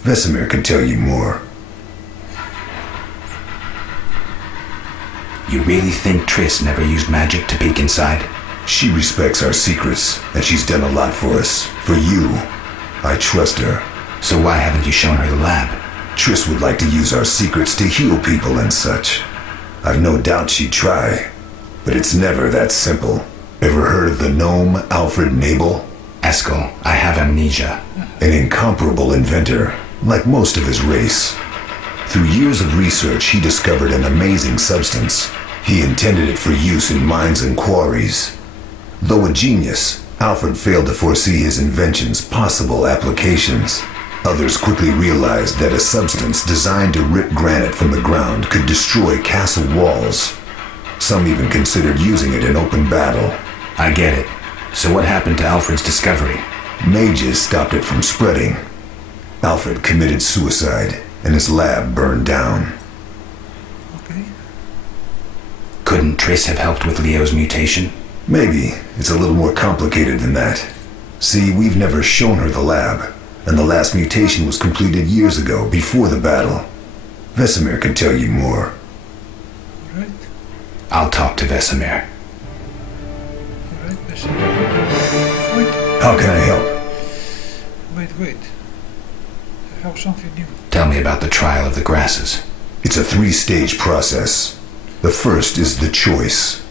Vesemir can tell you more. You really think Triss never used magic to peek inside? She respects our secrets, and she's done a lot for us. For you. I trust her. So why haven't you shown her the lab? Triss would like to use our secrets to heal people and such. I've no doubt she'd try, but it's never that simple. Ever heard of the gnome Alfred Nabel? Eskel, I have amnesia. An incomparable inventor, like most of his race. Through years of research, he discovered an amazing substance. He intended it for use in mines and quarries. Though a genius, Alfred failed to foresee his invention's possible applications. Others quickly realized that a substance designed to rip granite from the ground could destroy castle walls. Some even considered using it in open battle. I get it. So what happened to Alfred's discovery? Mages stopped it from spreading. Alfred committed suicide, and his lab burned down. Okay. Couldn't Triss have helped with Leo's mutation? Maybe. It's a little more complicated than that. See, we've never shown her the lab, and the last mutation was completed years ago, before the battle. Vesemir can tell you more. Alright. I'll talk to Vesemir. Alright, Vesemir. Wait. How can I help? Wait. I have something new. Tell me about the trial of the grasses. It's a 3-stage process. The first is the choice.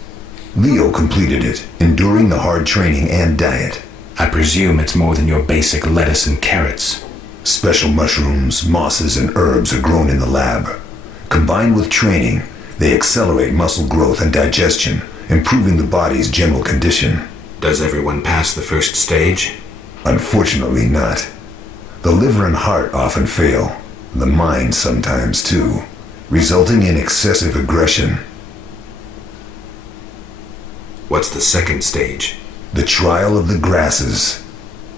Leo completed it, enduring the hard training and diet. I presume it's more than your basic lettuce and carrots. Special mushrooms, mosses, and herbs are grown in the lab. Combined with training, they accelerate muscle growth and digestion, improving the body's general condition. Does everyone pass the first stage? Unfortunately not. The liver and heart often fail, the mind sometimes too, resulting in excessive aggression. What's the second stage? The trial of the grasses.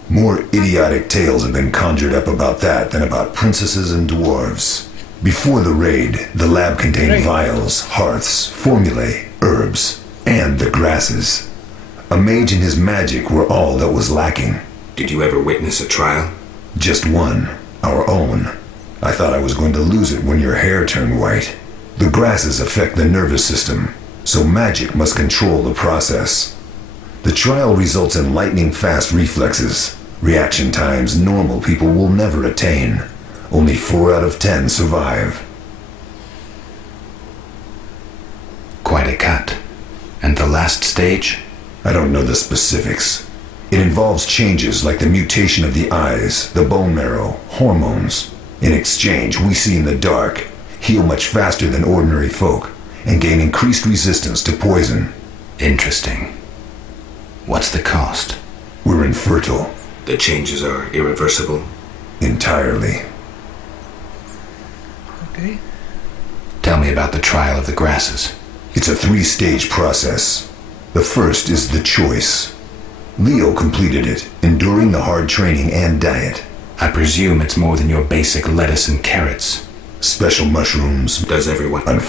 More idiotic tales have been conjured up about that than about princesses and dwarves. Before the raid, the lab contained vials, hearths, formulae, herbs, and the grasses. A mage and his magic were all that was lacking. Did you ever witness a trial? Just one. Our own. I thought I was going to lose it when your hair turned white. The grasses affect the nervous system, so magic must control the process. The trial results in lightning-fast reflexes, reaction times normal people will never attain. Only 4 out of 10 survive. Quite a cut. And the last stage? I don't know the specifics. It involves changes like the mutation of the eyes, the bone marrow, hormones. In exchange, we see in the dark, heal much faster than ordinary folk, and gain increased resistance to poison. Interesting. What's the cost? We're infertile. The changes are irreversible? Entirely. Okay. Tell me about the trial of the grasses. It's a 3-stage process. The first is the choice. Leo completed it, enduring the hard training and diet. I presume it's more than your basic lettuce and carrots. Special mushrooms. Does everyone? I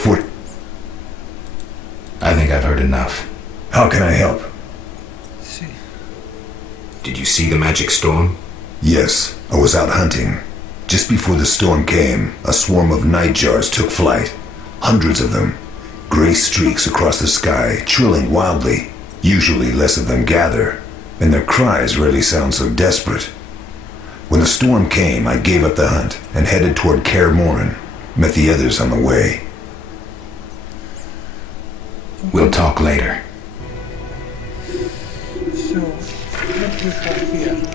think I've heard enough. How can I help? See. Did you see the magic storm? Yes, I was out hunting. Just before the storm came, a swarm of nightjars took flight. Hundreds of them. Gray streaks across the sky, trilling wildly. Usually less of them gather, and their cries rarely sound so desperate. When the storm came, I gave up the hunt and headed toward Kaer Morhen, met the others on the way. We'll talk later. So, what we have here?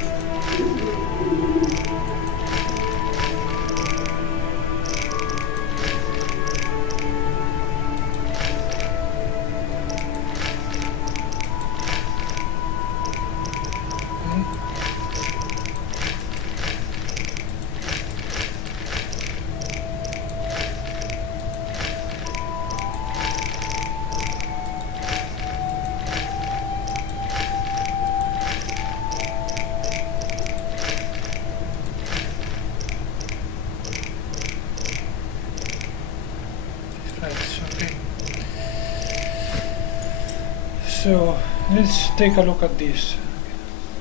So let's take a look at this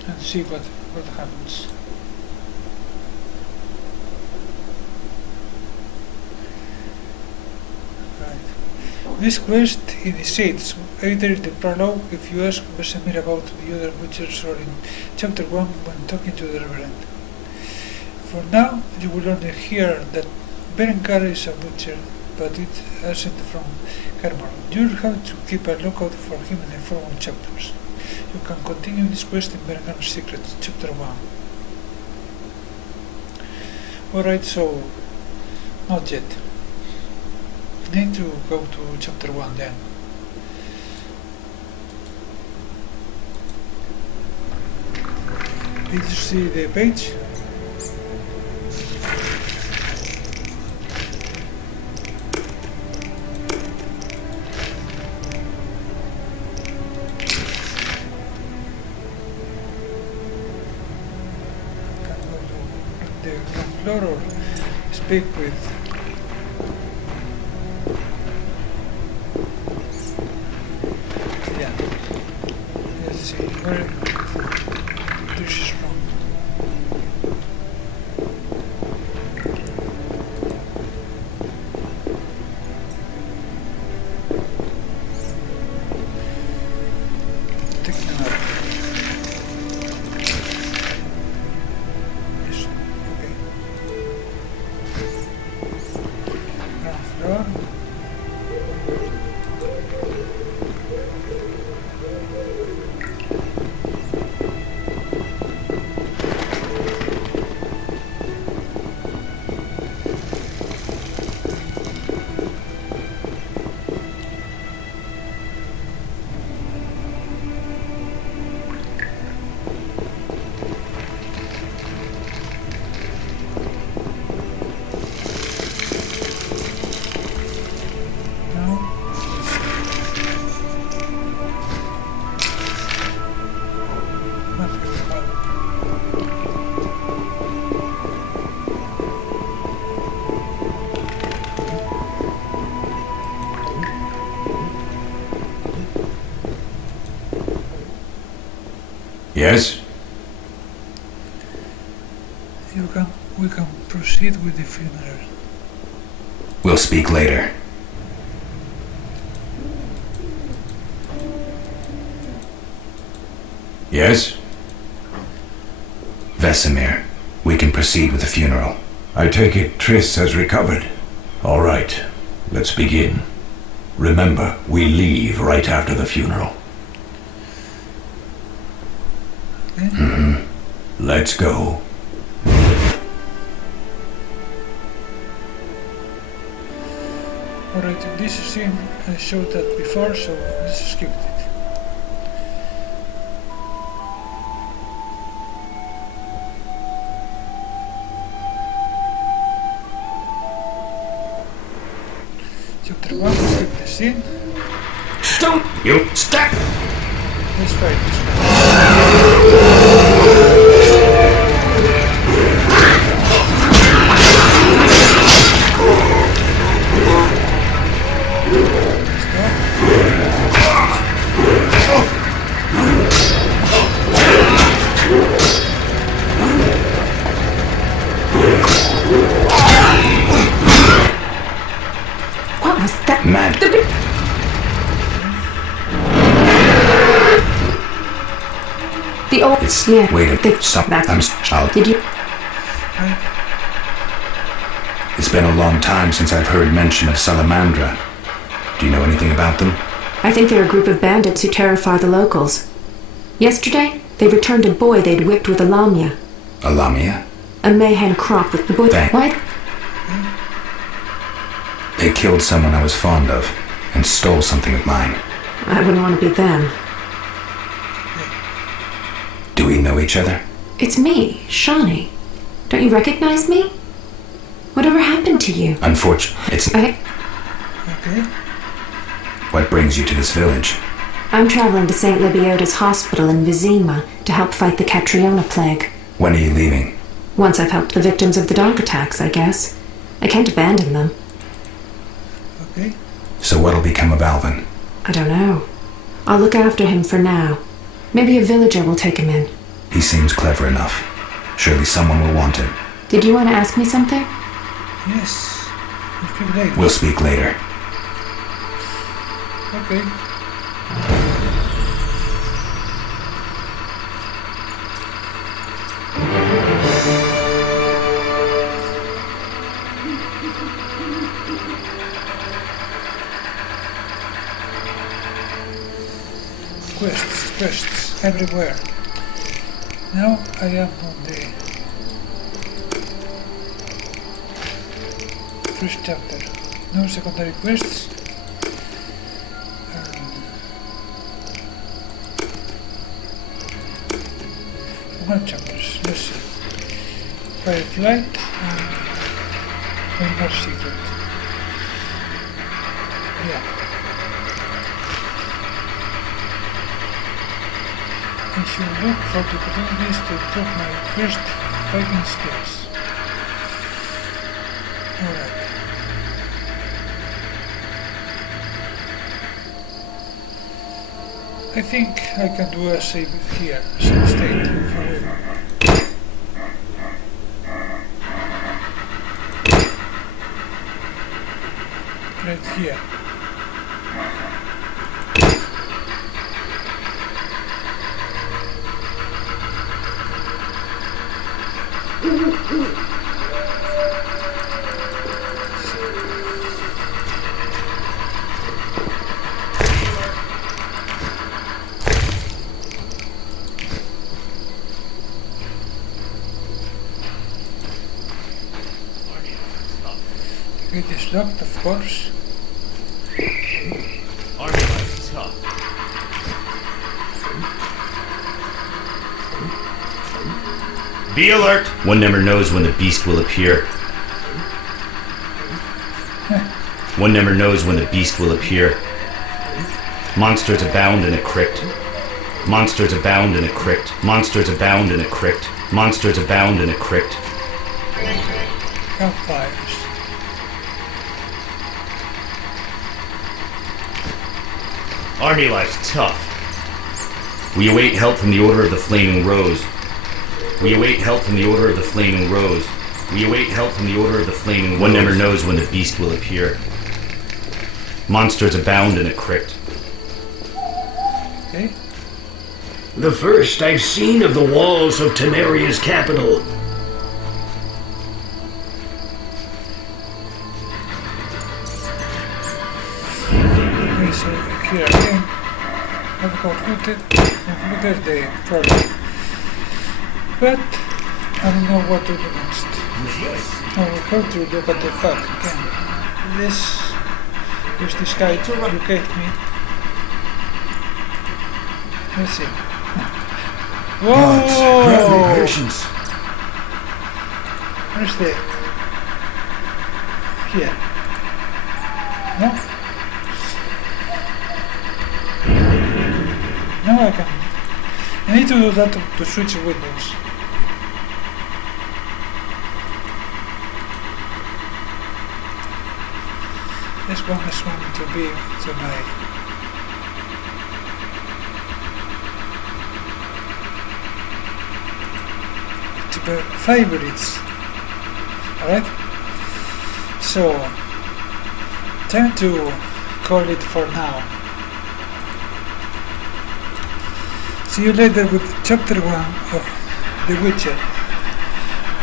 and see what happens. Right. This quest initiates either in the prologue if you ask Vesemir about the other Witchers or in chapter 1 when talking to the Reverend. For now, you will only hear that Berengar is a Witcher, but it hasn't from Kaer Morhen. You'll have to keep a lookout for him in the following chapters. You can continue this quest in Berengar's Secret, chapter 1. Alright, so not yet. Need to go to chapter 1 then. Did you see the page? Or speak with let's see where this is from. Yes? We can proceed with the funeral. We'll speak later. Yes? Vesemir, we can proceed with the funeral. I take it Triss has recovered. All right, let's begin. Remember, we leave right after the funeral. Okay. Let's go. Alright, in this scene I showed that before, so let's skip it. Chapter 1, skip the scene. Stone! You stack! Let's fight this one. What was that? Mad. The old... It's... Yeah. Wait a... Stop. Did you... It's been a long time since I've heard mention of Salamandra. Do you know anything about them? I think they're a group of bandits who terrify the locals. Yesterday, they returned a boy they'd whipped with a lamia. A lamia? A mayhem crop with the boy... What? They killed someone I was fond of, and stole something of mine. I wouldn't want to be them. Do we know each other? It's me, Shawnee. Don't you recognize me? Whatever happened to you? Unfortunately, it's... Okay. What brings you to this village? I'm traveling to St. Libiota's hospital in Vizima to help fight the Catriona plague. When are you leaving? Once I've helped the victims of the dog attacks, I guess. I can't abandon them. Okay. So what'll become of Alvin? I don't know. I'll look after him for now. Maybe a villager will take him in. He seems clever enough. Surely someone will want him. Did you want to ask me something? Yes. We'll speak later. We'll speak later. Okay. Quests everywhere. Now I am on the first chapter. No secondary quests. One chapters. Let's see. Fireflight and one more secret. Yeah. I should look for the opportunities to improve my first fighting skills. Alright. I think I can do a save here, save state forever. Right here. It is locked, of course. Army life is tough. Be alert! One never knows when the beast will appear. One never knows when the beast will appear. Monsters abound in a crypt. Monsters abound in a crypt. Monsters abound in a crypt. Monsters abound in a crypt. Campfires. Army life's tough. We await help from the Order of the Flaming Rose. We await help from the Order of the Flaming Rose. We await help from the Order of the Flaming Rose. One never knows when the beast will appear. Monsters abound in a crypt. Okay. The first I've seen of the walls of Temeria's capital. Okay, so here again, I've concluded the project. But I don't know what to do next. I will have to look at the fact again. This guy to locate me. Let's see. Whoa! Gods, grant me patience. Where's the... Here. No? No, I can... I need to do that to switch windows. This one is going to be to my... to the favorites. Alright? So, time to call it for now. See you later with chapter 1 of The Witcher.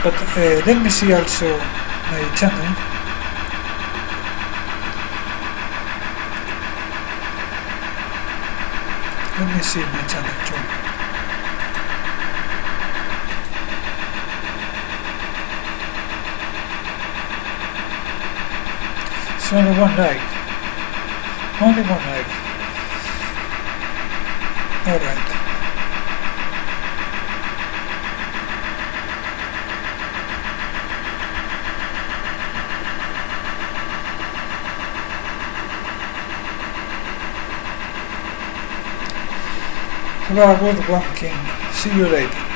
But let me see also my channel. Let me see my channel too. It's only one like. Only one like. Alright. Well, good one, King. See you later.